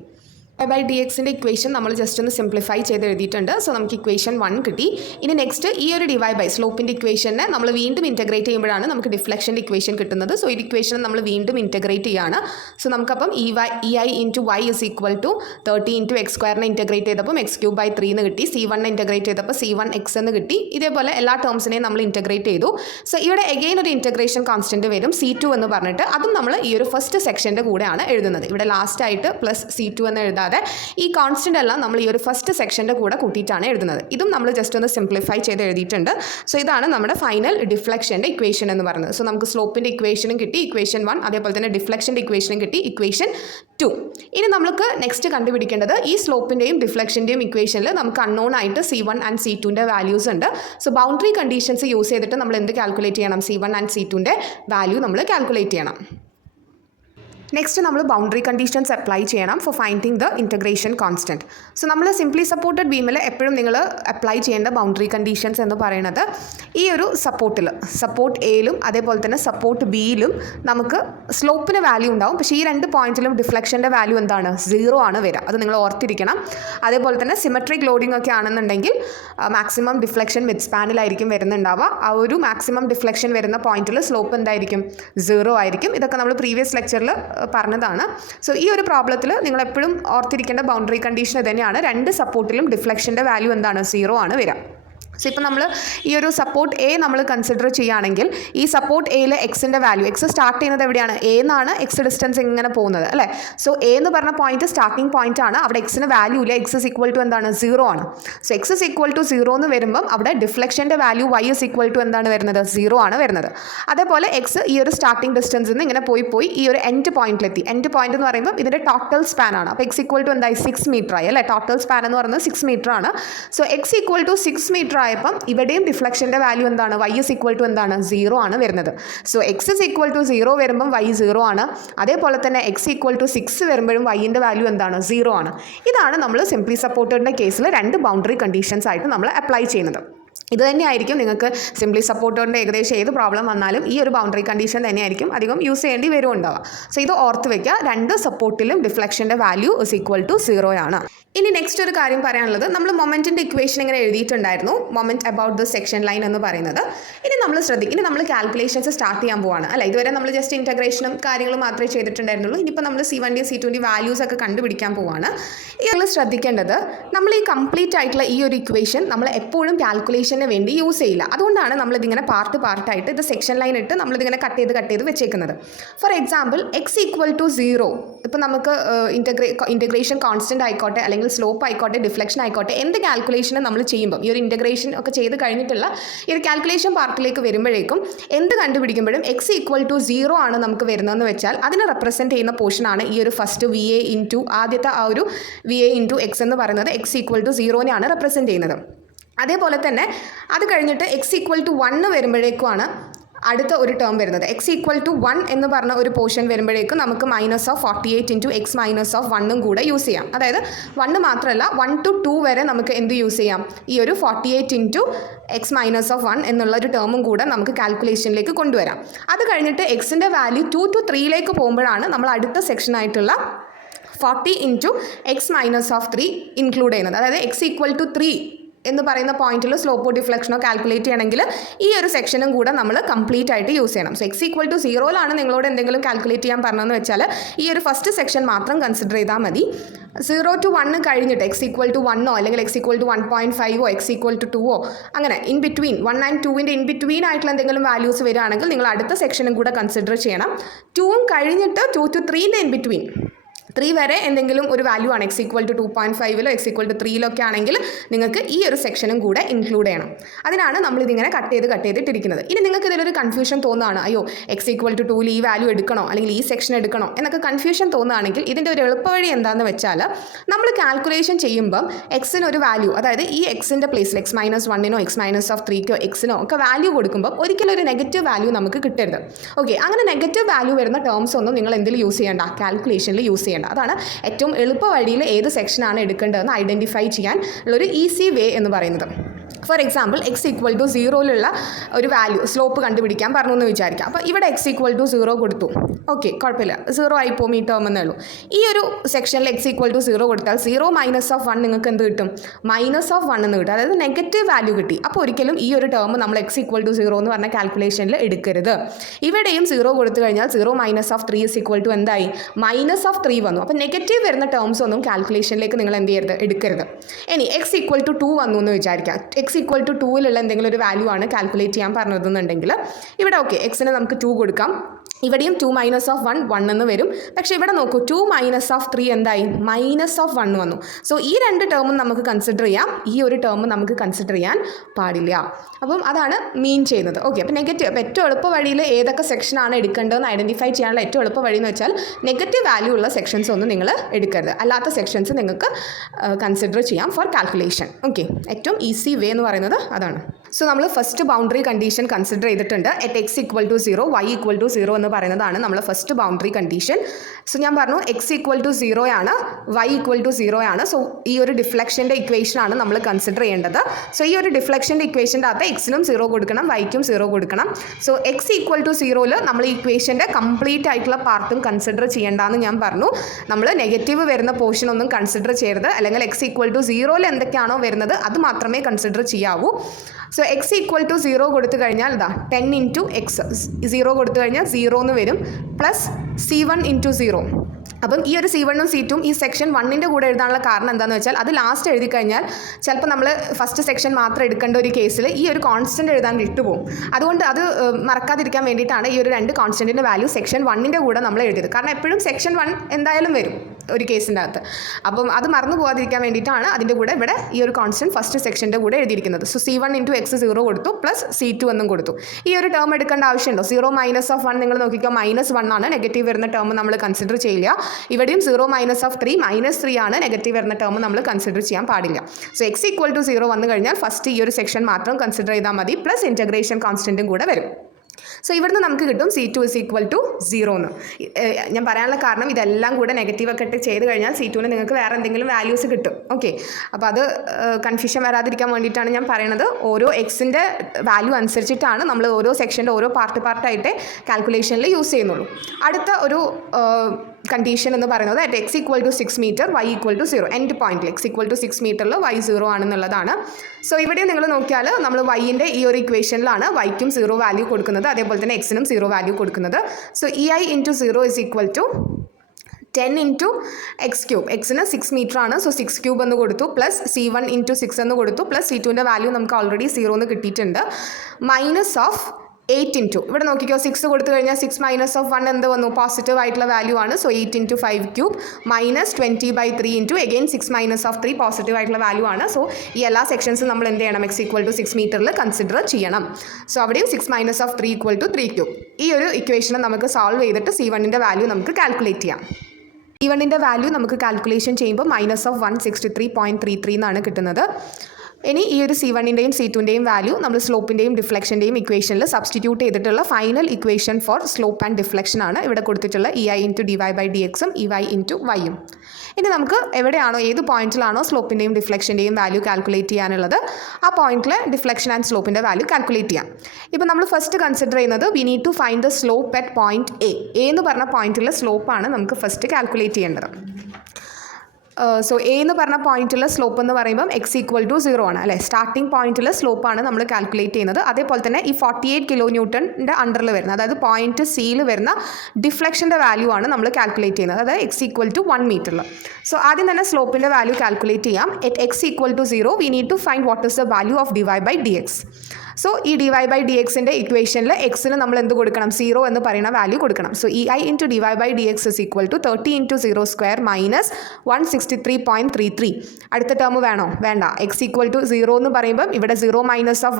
dy/dxൻ്റെ ഇക്വേഷൻ നമ്മൾ ജസ്റ്റ് ഒന്ന് സിംപ്ലിഫൈ ചെയ്ത് എഴുതിയിട്ടുണ്ട്. സോ നമുക്ക് ഇക്വേഷൻ 1 കിട്ടി. ഇനി നെക്സ്റ്റ് ഈ ഒരു dy/, സ്ലോപ്പിൻ്റെ ഇക്വേഷനെ നമ്മൾ വീണ്ടും ഇൻറ്റഗ്രേറ്റ് ചെയ്യുമ്പോഴാണ് നമുക്ക് ഡിഫ്ലക്ഷൻ്റെ ഇക്വേഷൻ കിട്ടുന്നത്. സോ ഈ ഇക്വേഷൻ നമ്മൾ വീണ്ടും ഇൻറ്റഗ്രേറ്റ് ചെയ്യാണ്. സോ നമുക്കപ്പം ei × y = 30 × x² ഇൻറ്റഗ്രേറ്റ് ചെയ്തപ്പം x³ 3 കിട്ടി. C1 ഇൻറ്റഗ്രേറ്റ് ചെയ്തപ്പോൾ C1x എന്ന് കിട്ടി. ഇതേപോലെ എല്ലാ ടേംസിനെയും നമ്മൾ ഇൻറ്റഗ്രേറ്റ് ചെയ്തു. സോ ഇവിടെ എഗെയിൻ ഒരു ഇൻറ്റഗ്രേഷൻ കോൺസ്റ്റൻറ്റ് വരും C2 എന്ന് പറഞ്ഞിട്ട്. അതും നമ്മൾ ഈ ഒരു ഫസ്റ്റ് സെക്ഷൻ്റെ കൂടെയാണ് എഴുതുന്നത്. ഇവിടെ ലാസ്റ്റായിട്ട് +C2 എന്ന് എഴുതാതെ ഈ കോൺസ്റ്റൻ്റ് എല്ലാം നമ്മൾ ഈ ഒരു ഫസ്റ്റ് സെക്ഷൻ്റെ കൂടെ കൂട്ടിയിട്ടാണ് എഴുതുന്നത്. ഇതും നമ്മൾ ജസ്റ്റ് ഒന്ന് സിംപ്ലിഫൈ ചെയ്ത് എഴുതിയിട്ടുണ്ട്. സോ ഇതാണ് നമ്മുടെ ഫൈനൽ ഡിഫ്ലക്ഷൻ്റെ ഇക്വേഷൻ എന്ന് പറയുന്നത്. സോ നമുക്ക് സ്ലോപ്പിൻ്റെ ഇക്വേഷനും കിട്ടി, ഇക്വേഷൻ 1. അതേപോലെ തന്നെ ഡിഫ്ലക്ഷൻ്റെ ഇക്വേഷനും കിട്ടി, ഇക്വേഷൻ 2. ഇനി നമുക്ക് നെക്സ്റ്റ് കണ്ടുപിടിക്കേണ്ടത് ഈ സ്ലോപ്പിൻ്റെയും ഡിഫ്ലക്ഷൻ്റെയും ഇക്വേഷനിൽ നമുക്ക് അൺനോൺ ആയിട്ട് C1 ആൻഡ് C2ൻ്റെ വാല്യൂസ് ഉണ്ട്. സോ ബൗണ്ടറി കണ്ടീഷൻസ് യൂസ് ചെയ്തിട്ട് നമ്മൾ എന്ത് കാൽക്കുലേറ്റ് ചെയ്യണം? C1 ആൻഡ് C2ൻ്റെ വാല്യൂ നമ്മൾ കാൽക്കുലേറ്റ് ചെയ്യണം. നെക്സ്റ്റ് നമ്മൾ ബൗണ്ടറി കണ്ടീഷൻസ് അപ്ലൈ ചെയ്യണം for finding the integration constant. So നമ്മൾ സിംപ്ലി സപ്പോർട്ടഡ് ബീമിൽ എപ്പോഴും നിങ്ങൾ അപ്ലൈ ചെയ്യേണ്ട ബൗണ്ടറി കണ്ടീഷൻസ് എന്ന് പറയുന്നത് ഈ ഒരു സപ്പോർട്ട് എയിലും അതേപോലെ തന്നെ സപ്പോർട്ട് ബിയിലും നമുക്ക് സ്ലോപ്പിന് വാല്യൂ ഉണ്ടാവും. പക്ഷേ ഈ രണ്ട് പോയിന്റിലും ഡിഫ്ലക്ഷൻ്റെ വാല്യൂ എന്താണ്? 0 ആണ് വരിക. അത് നിങ്ങൾ ഓർത്തിരിക്കണം. അതേപോലെ തന്നെ സിമെട്രിക് ലോഡിംഗ് ഒക്കെ ആണെന്നുണ്ടെങ്കിൽ മാക്സിമം ഡിഫ്ലക്ഷൻ മിഡ് സ്പാനിലായിരിക്കും വരുന്നുണ്ടാവുക. ആ ഒരു മാക്സിമം ഡിഫ്ലക്ഷൻ വരുന്ന പോയിന്റിൽ സ്ലോപ്പ് എന്തായിരിക്കും? 0 ആയിരിക്കും. ഇതൊക്കെ നമ്മൾ പ്രീവിയസ് ലെക്ചറിൽ പറഞ്ഞതാണ്. സോ ഈ ഒരു പ്രോബ്ലത്തിൽ നിങ്ങൾ എപ്പോഴും ഓർത്തിരിക്കേണ്ട ബൗണ്ടറി കണ്ടീഷൻ തന്നെയാണ്. രണ്ട് സപ്പോർട്ടിലും ഡിഫ്ലക്ഷൻ്റെ വാല്യൂ എന്താണ്? 0 ആണ് വരിക. സോ ഇപ്പോൾ നമ്മൾ ഈ ഒരു സപ്പോർട്ട് എ നമ്മൾ കൺസിഡർ ചെയ്യുകയാണെങ്കിൽ ഈ സപ്പോർട്ട് എയിൽ എക്സിൻ്റെ വാല്യൂ, എക്സ് സ്റ്റാർട്ട് ചെയ്യുന്നത് എവിടെയാണ്? എ എന്നാണ് എക്സ് ഡിസ്റ്റൻസ് ഇങ്ങനെ പോകുന്നത് അല്ലേ. സോ എ എന്ന് പറഞ്ഞ പോയിന്റ് സ്റ്റാർട്ടിംഗ് പോയിന്റ് ആണ്. അവിടെ എക്സിന് വാല്യൂ ഇല്ല. എക്സ് = എന്താണ്? 0 ആണ്. സോ എക്സ് = 0 എന്ന് വരുമ്പം അവിടെ ഡിഫ്ലക്ഷൻ്റെ വാല്യൂ y = എന്താണ് വരുന്നത്? 0 ആണ് വരുന്നത്. അതേപോലെ എക്സ് ഈ ഒരു സ്റ്റാർട്ടിംഗ് ഡിസ്റ്റൻസിൽ നിന്ന് ഇങ്ങനെ പോയി ഈ ഒരു എൻഡ് പോയിന്റിലെത്തി. എൻഡ് പോയിന്റ് എന്ന് പറയുമ്പോൾ ഇതിൻ്റെ ടോട്ടൽ സ്പാൻ ആണ്. അപ്പോൾ x = എന്തായി? 6 മീറ്റർ ആയി അല്ലേ. ടോട്ടൽ സ്പാൻ എന്ന് പറയുന്നത് 6 മീറ്റർ ആണ്. സോ x = 6 മീറ്റർ ആയപ്പം ഇവിടെയും ഡിഫ്ലക്ഷൻ്റെ വാല്യൂ എന്താണ്? y = എന്താണ്? 0 ആണ് വരുന്നത്. സോ x = 0 വരുമ്പം y 0 ആണ്. അതേപോലെ തന്നെ x = 6 വരുമ്പോഴും y-ൻ്റെ വാല്യൂ എന്താണ്? 0 ആണ്. ഇതാണ് നമ്മൾ സിംപ്ലി സപ്പോർട്ടഡിൻ്റെ കേസിൽ രണ്ട് ബൗണ്ടറി കണ്ടീഷൻസ് ആയിട്ട് നമ്മൾ അപ്ലൈ ചെയ്യുന്നത്. ഇത് തന്നെയായിരിക്കും നിങ്ങൾക്ക് സിംപ്ലി സപ്പോർട്ടറിൻ്റെ ഏകദേശം ഏത് പ്രോബ്ലം വന്നാലും ഈ ഒരു ബൗണ്ടറി കണ്ടീഷൻ തന്നെയായിരിക്കും അധികം യൂസ് ചെയ്യേണ്ടി വരുന്നുണ്ടാവുക. സോ ഇത് ഓർത്ത് വയ്ക്കുക. രണ്ട് സപ്പോർട്ടിലും ഡിഫ്ലക്ഷൻ്റെ വാല്യൂ = 0 ആണ്. ഇനി നെക്സ്റ്റ് ഒരു കാര്യം പറയാനുള്ളത്, നമ്മൾ മൊമെൻറ്റിൻ്റെ ഇക്വേഷൻ ഇങ്ങനെ എഴുതിയിട്ടുണ്ടായിരുന്നു, moment about the section line എന്ന് പറയുന്നത്. ഇനി നമ്മൾ ശ്രദ്ധിക്കും, ഇനി നമ്മൾ കാൽക്കുലേഷൻസ് സ്റ്റാർട്ട് ചെയ്യാൻ പോവാണ് അല്ല. ഇതുവരെ നമ്മൾ ജസ്റ്റ് ഇൻറ്റഗ്രേഷനും കാര്യങ്ങളും മാത്രമേ ചെയ്തിട്ടുണ്ടായിരുന്നുള്ളൂ. ഇനിയിപ്പോൾ നമ്മൾ C1 C2 വാല്യൂസ് ഒക്കെ കണ്ടുപിടിക്കാൻ പോവാണ്. നമ്മൾ ശ്രദ്ധിക്കേണ്ടത്, നമ്മൾ ഈ കംപ്ലീറ്റ് ആയിട്ടുള്ള ഈ ഒരു ഇക്വേഷൻ നമ്മൾ എപ്പോഴും കാൽക്കുലേഷന് വേണ്ടി യൂസ് ചെയ്യില്ല. അതുകൊണ്ടാണ് നമ്മളിതിങ്ങനെ പാർട്ടായിട്ട് ഇത് സെക്ഷൻ ലൈൻ ഇട്ട് നമ്മളിതിങ്ങനെ കട്ട് ചെയ്ത് വെച്ചേക്കുന്നത്. For example x = 0. ഇപ്പോൾ നമുക്ക് ഇൻറ്റഗ്രേഷൻ കോൺസ്റ്റൻ്റ് ആയിക്കോട്ടെ, അല്ലെങ്കിൽ സ്ലോപ്പ് ആയിക്കോട്ടെ, ഡിഫ്ലക്ഷൻ ആയിക്കോട്ടെ, എന്ത് കാൽക്കുലേഷനും നമ്മൾ ചെയ്യുമ്പോൾ ഈ ഒരു ഇൻറ്റഗ്രേഷൻ ഒക്കെ ചെയ്ത് കഴിഞ്ഞിട്ടുള്ള ഈ ഒരു കാൽക്കുലേഷൻ പാർട്ടിലേക്ക് വരുമ്പോഴേക്കും എന്ത് കണ്ടുപിടിക്കുമ്പോഴും x = 0 ആണ് നമുക്ക് വരുന്നതെന്ന് വെച്ചാൽ അതിനെ റെപ്രസെൻറ്റ് ചെയ്യുന്ന പോർഷനാണ് ഈ ഒരു ഫസ്റ്റ് VA × ആദ്യത്തെ ആ ഒരു VA × x എന്ന് പറയുന്നത് x = 0 റെപ്രസെൻറ്റ് ചെയ്യുന്നത്. അതേപോലെ തന്നെ അത് കഴിഞ്ഞിട്ട് x = 1 വരുമ്പോഴേക്കുമാണ് അടുത്ത ഒരു ടേം വരുന്നത് എക്സ് ഈക്വൽ ടു 1 എന്ന് പറഞ്ഞ ഒരു പോർഷൻ വരുമ്പോഴേക്കും നമുക്ക് -48 ഇൻറ്റു എക്സ് -1 കൂടെ യൂസ് ചെയ്യാം. അതായത് 1 മാത്രമല്ല 1 to 2 വരെ നമുക്ക് എന്ത് യൂസ് ചെയ്യാം, ഈ ഒരു 48 ഇൻറ്റു എക്സ് -1 എന്നുള്ള ഒരു ടേമും കൂടെ നമുക്ക് കാൽക്കുലേഷനിലേക്ക് കൊണ്ടുവരാം. അത് കഴിഞ്ഞിട്ട് എക്സിൻ്റെ വാല്യൂ 2 to 3 പോകുമ്പോഴാണ് നമ്മൾ അടുത്ത സെക്ഷനായിട്ടുള്ള 40 ഇൻറ്റു എക്സ് -3 ഇൻക്ലൂഡ് ചെയ്യുന്നത്. അതായത് എക്സ് ഈക്വൽ ടു 3 എന്ന് പറയുന്ന പോയിന്റിൽ സ്ലോപ്പോ ഡിഫ്ലക്ഷനോ കാൽക്കുലേറ്റ് ചെയ്യണമെങ്കിൽ ഈ ഒരു സെക്ഷനും കൂടെ നമ്മൾ കംപ്ലീറ്റ് ആയിട്ട് യൂസ് ചെയ്യണം. സോ എക്സ് ഈക്വൽ ടു 0 നിങ്ങളോട് എന്തെങ്കിലും കാൽക്കുലേറ്റ് ചെയ്യാൻ പറഞ്ഞതെന്ന് വെച്ചാൽ ഈ ഒരു ഫസ്റ്റ് സെക്ഷൻ മാത്രം കൺസിഡർ ചെയ്താൽ മതി. 0 to 1 കഴിഞ്ഞിട്ട് എക്സ് ഈക്വൽ ടു 1 അല്ലെങ്കിൽ X equal to 1.5 X equal to 2 അങ്ങനെ in between 1 and 2 in between ആയിട്ടുള്ള എന്തെങ്കിലും വാല്യൂസ് വരികയാണെങ്കിൽ നിങ്ങൾ അടുത്ത സെക്ഷനും കൂടെ കൺസിഡർ ചെയ്യണം. 2 കഴിഞ്ഞിട്ട് 2 to 3 ഇൻ ബിറ്റ്വീൻ 3 വരെ എന്തെങ്കിലും ഒരു വാല്യൂ ആണ് X equal to 2.5 X equal to 3 ആണെങ്കിൽ നിങ്ങൾക്ക് ഈ ഒരു സെക്ഷനും കൂടെ ഇൻക്ലൂഡ് ചെയ്യണം. അതിനാണ് നമ്മളിതിങ്ങനെ കട്ട് ചെയ്തിട്ടിരിക്കുന്നത്. ഇനി നിങ്ങൾക്ക് ഇതിലൊരു കൺഫ്യൂഷൻ തോന്നുകയാണ്, അയ്യോ എക്സ് ഈക്വൽ ടു 2 ഈ വാല്യൂ എടുക്കണോ അല്ലെങ്കിൽ ഈ സെക്ഷൻ എടുക്കണോ എന്നൊക്കെ കൺഫ്യൂഷൻ തോന്നുകയാണെങ്കിൽ ഇതിൻ്റെ ഒരു എളുപ്പവഴി എന്താണെന്ന് വെച്ചാൽ നമ്മൾ കാൽക്കുലേഷൻ ചെയ്യുമ്പം എക്സിന് ഒരു വാല്യൂ, അതായത് ഈ എക്സിൻ്റെ പ്ലേസിൽ എക്സ് -1 എക്സ് -3 എക്സിനോ ഒക്കെ വാല്യൂ കൊടുക്കുമ്പോൾ ഒരിക്കലും ഒരു നെഗറ്റീവ് വാല്യൂ നമുക്ക് കിട്ടരുത്. ഓക്കെ, അങ്ങനെ നെഗറ്റീവ് വാല്യൂ വരുന്ന ടേംസ് ഒന്നും നിങ്ങൾ എന്തിൽ യൂസ് ചെയ്യേണ്ട, കാൽക്കുലേഷനിൽ യൂസ് ചെയ്യേണ്ട. അതാണ് ഏറ്റവും എളുപ്പ വഴിയിൽ ഏത് സെക്ഷനാണ് എടുക്കേണ്ടതെന്ന് ഐഡൻറ്റിഫൈ ചെയ്യാൻ ഉള്ളൊരു ഈസി വേ എന്ന് പറയുന്നത്. For example X equal to 0 ഒരു വാല്യൂ സ്ലോപ്പ് കണ്ടുപിടിക്കാൻ പറഞ്ഞു എന്ന് വിചാരിക്കാം. അപ്പോൾ ഇവിടെ എക്സ് ഈക്വൽ ടു 0 കൊടുത്തു. ഓക്കെ, കുഴപ്പമില്ല, 0 ആയിപ്പോവും ഈ ടേം എന്നേ ഉള്ളൂ. ഈ ഒരു സെക്ഷനിൽ എക്സ് ഈക്വൽ ടു 0 കൊടുത്താൽ 0 -1 നിങ്ങൾക്ക് എന്ത് കിട്ടും, -1 എന്ന് കിട്ടും. അതായത് നെഗറ്റീവ് വാല്യൂ കിട്ടി. അപ്പോൾ ഒരിക്കലും ഈ ഒരു ടേം നമ്മൾ എക്സ് ഈക്വൽ ടു 0 എന്ന് പറഞ്ഞ കാൽക്കുലേഷനിൽ എടുക്കരുത്. ഇവിടെയും 0 കൊടുത്തു കഴിഞ്ഞാൽ 0 -3 ഇസ് ഈക്വൽ ടു എന്തായി, -3 വന്നു. അപ്പോൾ നെഗറ്റീവ് വരുന്ന ടേംസ് ഒന്നും കാൽക്കുലേഷനിലേക്ക് നിങ്ങൾ എന്ത് ചെയ്യരുത്, എടുക്കരുത്. ഇനി എക്സ് ഈക്വൽ ടു 2 വന്നു എന്ന് വിചാരിക്കാം. എക്സ് ഈക്വൽ ടു 2 എന്തെങ്കിലും ഒരു വാല്യൂ ആണ് കാൽക്കുലേറ്റ് ചെയ്യാൻ പറഞ്ഞതെന്നുണ്ടെങ്കിൽ ഇവിടെ ഓക്കെ എക്സിന് നമുക്ക് 2 കൊടുക്കാം. ഇവിടെയും 2 -1 1 എന്ന് വരും. പക്ഷേ ഇവിടെ നോക്കൂ 2 -3 എന്തായി, -1 വന്നു. സോ ഈ രണ്ട് ടേമും നമുക്ക് കൺസിഡർ ചെയ്യാം, ഈ ഒരു ടേം നമുക്ക് കൺസിഡർ ചെയ്യാൻ പാടില്ല. അപ്പം അതാണ് മീൻ ചെയ്യുന്നത്. ഓക്കെ, അപ്പോൾ നെഗറ്റീവ്, അപ്പോൾ ഏറ്റവും എളുപ്പ വഴിയിൽ ഏതൊക്കെ സെക്ഷനാണ് എടുക്കേണ്ടതെന്ന് ഐഡൻറ്റിഫൈ ചെയ്യാനുള്ള ഏറ്റവും എളുപ്പ വഴി എന്ന് വെച്ചാൽ നെഗറ്റീവ് വാല്യൂ ഉള്ള സെക്ഷൻസ് ഒന്നും നിങ്ങൾ എടുക്കരുത്. അല്ലാത്ത സെക്ഷൻസ് നിങ്ങൾക്ക് കൺസിഡർ ചെയ്യാം ഫോർ കാൽക്കുലേഷൻ. ഓക്കെ, ഏറ്റവും ഈസി വേ എന്ന് പറയുന്നത് അതാണ്. സോ നമ്മൾ ഫസ്റ്റ് ബൗണ്ടറി കണ്ടീഷൻ കൺസിഡർ ചെയ്തിട്ടുണ്ട്. At X equal to 0 Y equal to 0 എന്ന് പറയുന്നതാണ് നമ്മൾ ഫസ്റ്റ് ബൗണ്ടറി കണ്ടീഷൻ. സോ ഞാൻ പറഞ്ഞു എക്സ് ഈക്വൽ ടു 0 ആണ്, വൈ ഈക്വൽ ടു 0 ആണ്. സോ ഈ ഒരു ഡിഫ്ലക്ഷൻ്റെ ഇക്വേഷൻ ആണ് നമ്മൾ കൺസിഡർ ചെയ്യേണ്ടത്. സോ ഈ ഒരു ഡിഫ്ലക്ഷൻ്റെ ഇക്വേഷൻ്റെ അകത്ത് എക്സിനും 0 കൊടുക്കണം, വൈക്കും 0 കൊടുക്കണം. സോ എക്സ് ഈക്വൽ ടു 0 നമ്മൾ ഈ ഇക്വേഷൻ്റെ കംപ്ലീറ്റ് ആയിട്ടുള്ള പാർട്ടും കൺസിഡർ ചെയ്യേണ്ടതെന്ന് ഞാൻ പറഞ്ഞു. നമ്മൾ നെഗറ്റീവ് വരുന്ന പോർഷൻ ഒന്നും കൺസിഡർ ചെയ്യരുത്. അല്ലെങ്കിൽ എക്സ് ഈക്വൽ ടു 0 എന്തൊക്കെയാണോ വരുന്നത് അത് മാത്രമേ കൺസിഡർ ചെയ്യാവൂ. സോ എക്സ് ഈക്വൽ ടു 0 കൊടുത്തു കഴിഞ്ഞാൽ ഇതാ 10 ഇൻറ്റു എക്സ്, 0 കൊടുത്തു കഴിഞ്ഞാൽ 0 എന്ന് വരും, പ്ലസ് C1 ഇൻറ്റു 0. അപ്പം ഈ ഒരു C1 ഉം C2 ഈ സെക്ഷൻ 1ൻ്റെ കൂടെ എഴുതാനുള്ള കാരണം എന്താണെന്ന് വെച്ചാൽ അത് ലാസ്റ്റ് എഴുതി കഴിഞ്ഞാൽ ചിലപ്പോൾ നമ്മൾ ഫസ്റ്റ് സെക്ഷൻ മാത്രം എടുക്കേണ്ട ഒരു കേസിൽ ഈ ഒരു കോൺസ്റ്റൻറ്റ് എഴുതാൻ വിട്ടുപോകും. അതുകൊണ്ട് അത് മറക്കാതിരിക്കാൻ വേണ്ടിയിട്ടാണ് ഈ ഒരു രണ്ട് കോൺസ്റ്റൻറ്റിൻ്റെ വാല്യൂ സെക്ഷൻ 1ൻ്റെ കൂടെ നമ്മൾ എഴുതിയത്. കാരണം എപ്പോഴും സെക്ഷൻ 1 എന്തായാലും വരും ഒരു കേസിൻ്റെ അകത്ത്. അപ്പം അത് മറന്നു പോകാതിരിക്കാൻ വേണ്ടിയിട്ടാണ് അതിൻ്റെ കൂടെ ഇവിടെ ഈ ഒരു കോൺസ്റ്റൻറ്റ് ഫസ്റ്റ് സെക്ഷൻ്റെ കൂടെ എഴുതിയിരിക്കുന്നത്. സോ C1 ഇൻറ്റു എക്സ് 0 കൊടുത്തു, പ്ലസ് C2 എന്നും കൊടുത്തു. ഈ ഒരു ടേം എടുക്കേണ്ട ആവശ്യമുണ്ടോ? 0 -1 നിങ്ങൾ നോക്കിക്കോ, -1 ആണ് നെഗറ്റീവ് വരുന്ന ടേം നമ്മൾ കൺസിഡർ ചെയ്യില്ല. ഇവിടെയും 0 -3 ആണ് നെഗറ്റീവ് വരുന്ന ടേം നമ്മൾ കൺസിഡർ ചെയ്യാൻ പാടില്ല. സോ എക്സ് ഈക്വൽ ടു 0 വന്നു കഴിഞ്ഞാൽ ഫസ്റ്റ് ഈ ഒരു സെക്ഷൻ മാത്രം കൺസിഡർ ചെയ്താൽ മതി, പ്ലസ് ഇൻറ്റഗ്രേഷൻ കോൺസ്റ്റൻറ്റും കൂടെ വരും. സോ ഇവിടുന്ന് നമുക്ക് കിട്ടും C2 ഇസ് ഈക്വൽ ടു 0 എന്ന്. ഞാൻ പറയാനുള്ള കാരണം ഇതെല്ലാം കൂടെ നെഗറ്റീവ് ഒക്കെ ഇട്ട് ചെയ്ത് കഴിഞ്ഞാൽ C2ന് നിങ്ങൾക്ക് വേറെ എന്തെങ്കിലും വാല്യൂസ് കിട്ടും. ഓക്കെ, അപ്പോൾ അത് കൺഫ്യൂഷൻ വരാതിരിക്കാൻ വേണ്ടിയിട്ടാണ് ഞാൻ പറയുന്നത്. ഓരോ എക്സിൻ്റെ വാല്യൂ അനുസരിച്ചിട്ടാണ് നമ്മൾ ഓരോ സെക്ഷൻ്റെ ഓരോ പാർട്ടായിട്ട് കാൽക്കുലേഷനിൽ യൂസ് ചെയ്യുന്നുള്ളൂ. അടുത്ത ഒരു കണ്ടീഷൻ എന്ന് പറയുന്നത് at X equal to 6 meter Y equal to 0. End പോയിന്റിൽ എക്സ് ഈക്വൽ ടു 6 മീറ്ററിൽ വൈ 0 ആണെന്നുള്ളതാണ്. സോ ഇവിടെ നിങ്ങൾ നോക്കിയാൽ നമ്മൾ വൈൻ്റെ ഈ ഒരു ഇക്വേഷനിലാണ് വൈക്കും 0 വാല്യൂ കൊടുക്കുന്നത്, അതേപോലെ തന്നെ എക്സിനും 0 വാല്യൂ കൊടുക്കുന്നത്. So EI into 0 is equal to 10 into X cube. എക്സിന് 6 മീറ്റർ ആണ്, സോ 6 ക്യൂബ് എന്ന് കൊടുത്തു, പ്ലസ് C1 ഇൻറ്റു 6 എന്ന് കൊടുത്തു, പ്ലസ് C2ൻ്റെ വാല്യൂ നമുക്ക് ഓൾറെഡി 0 എന്ന് കിട്ടിയിട്ടുണ്ട്, മൈനസ് ഓഫ് 8 ഇൻറ്റു ഇവിടെ നോക്കിക്കോ 6 കൊടുത്തു കഴിഞ്ഞാൽ 6 മൈനസ് ഓഫ് 1 എന്ത് വന്നു, പോസിറ്റീവ് ആയിട്ടുള്ള വാല്യൂ ആണ്. So 8 into 5 cube minus 20/3 into again 6 minus of 3 positive ആയിട്ടുള്ള വാല്യൂ ആണ്. സോ ഈ എല്ലാ സെക്ഷൻസും നമ്മൾ എന്ത് ചെയ്യണം, എക്സ് ഈക്വൽ ടു 6 മീറ്ററിൽ കൺസിഡർ ചെയ്യണം. സോ അവിടെയും 6 minus of 3 equal to 3 cube. ഈ ഒരു ഇക്വേഷനെ നമുക്ക് സോൾവ് ചെയ്തിട്ട് C1ൻ്റെ വാല്യൂ നമുക്ക് കാൽക്കുലേറ്റ് ചെയ്യാം. C1ൻ്റെ വാല്യൂ നമുക്ക് കാൽക്കുലേഷൻ ചെയ്യുമ്പോൾ -163.33 എന്നാണ് കിട്ടുന്നത്. ഇനി ഈ ഒരു C1ൻ്റെയും C2ൻ്റെയും വാല്യൂ നമ്മൾ സ്ലോപ്പിൻ്റെയും ഡിഫ്ലക്ഷൻ്റെയും ഇക്വേഷനിൽ സബ്സ്റ്റിറ്റ്യൂട്ട് ചെയ്തിട്ടുള്ള final equation for slope and deflection ആണ് ഇവിടെ കൊടുത്തിട്ടുള്ള EI ഇൻറ്റു dy/dxും EY ഇൻറ്റു വൈയും. ഇനി നമുക്ക് എവിടെയാണോ ഏത് പോയിന്റിലാണോ സ്ലോപ്പിൻ്റെയും ഡിഫ്ലക്ഷൻ്റെയും വാല്യൂ കാൽക്കുലേറ്റ് ചെയ്യാനുള്ളത് ആ പോയിന്റിൽ ഡിഫ്ലക്ഷൻ ആൻഡ് സ്ലോപ്പിൻ്റെ വാല്യൂ കാൽക്കുലേറ്റ് ചെയ്യാം. ഇപ്പോൾ നമ്മൾ ഫസ്റ്റ് കൺസിഡർ ചെയ്യുന്നത് we need to find the slope at point A എന്ന് പറഞ്ഞ പോയിന്റിലെ സ്ലോപ്പാണ് നമുക്ക് ഫസ്റ്റ് കാൽക്കുലേറ്റ് ചെയ്യേണ്ടത്. സോ എ എന്ന് പറഞ്ഞ പോയിന്റിലെ സ്ലോപ്പ് എന്ന് പറയുമ്പം x=0 ആണ് അല്ലേ. സ്റ്റാർട്ടിംഗ് പോയിന്റിലെ സ്ലോപ്പാണ് നമ്മൾ കാൽക്കുലേറ്റ് ചെയ്യുന്നത്. അതേപോലെ തന്നെ ഈ 48 kN അണ്ടറിൽ വരുന്ന അതായത് പോയിന്റ് സിയിൽ വരുന്ന ഡിഫ്ലക്ഷൻ്റെ വാല്യൂ ആണ് നമ്മൾ കാൽക്കുലേറ്റ് ചെയ്യുന്നത്, അതായത് x=1 മീറ്ററിൽ. സോ ആദ്യം തന്നെ സ്ലോപ്പിൻ്റെ വാല്യൂ കാൽക്കുലേറ്റ് ചെയ്യാം. At x=0 we need to find what is the value of dy/dx. സോ ഈ dy/dxൻ്റെ ഇക്വേഷനിൽ എക്സിന് നമ്മൾ എന്ത് കൊടുക്കണം, 0 എന്ന് പറയുന്ന വാല്യൂ കൊടുക്കണം. So EI into dy/dx is equal to 30 × 0² minus 163.33. അടുത്ത ടേം വേണോ? വേണ്ട. x=0 എന്ന് പറയുമ്പം ഇവിടെ 0 -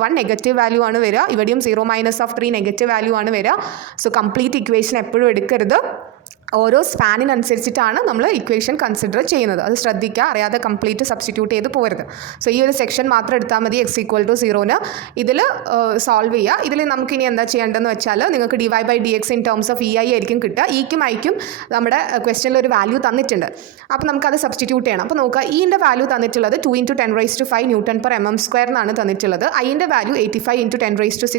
1 നെഗറ്റീവ് വാല്യൂ ആണ് വരിക, ഇവിടെയും 0 - 3 നെഗറ്റീവ് വാല്യൂ ആണ് വരിക. സോ കംപ്ലീറ്റ് ഇക്വേഷൻ എപ്പോഴും എടുക്കരുത്, ഓരോ സ്പാനിനനുസരിച്ചിട്ടാണ് നമ്മൾ ഇക്വേഷൻ കൺസിഡർ ചെയ്യുന്നത്. അത് ശ്രദ്ധിക്കുക, അറിയാതെ കംപ്ലീറ്റ് സബ്സ്റ്റിറ്റ്യൂട്ട് ചെയ്ത് പോകരുത്. സോ ഈ ഒരു സെക്ഷൻ മാത്രം എടുത്താൽ മതി x=0ന്. ഇതിൽ സോൾവ് ചെയ്യുക. ഇതിൽ നമുക്ക് ഇനി എന്താ ചെയ്യേണ്ടതെന്ന് വെച്ചാൽ നിങ്ങൾക്ക് dy/dx in terms of EI ആയിരിക്കും കിട്ടുക. ഇക്കും ഐക്കും നമ്മുടെ ക്വസ്റ്റനിൽ ഒരു വാല്യൂ തന്നിട്ടുണ്ട്, അപ്പോൾ നമുക്കത് സബ്സ്റ്റിറ്റ്യൂട്ട് ചെയ്യണം. അപ്പോൾ നോക്കുക, ഇൻ്റെ വാല്യൂ തന്നിട്ടുള്ളത് 2 × 10⁵ N/mm² എന്നാണ് തന്നിട്ടുള്ളത്. ഐൻ്റെ വാല്യൂ 85 ×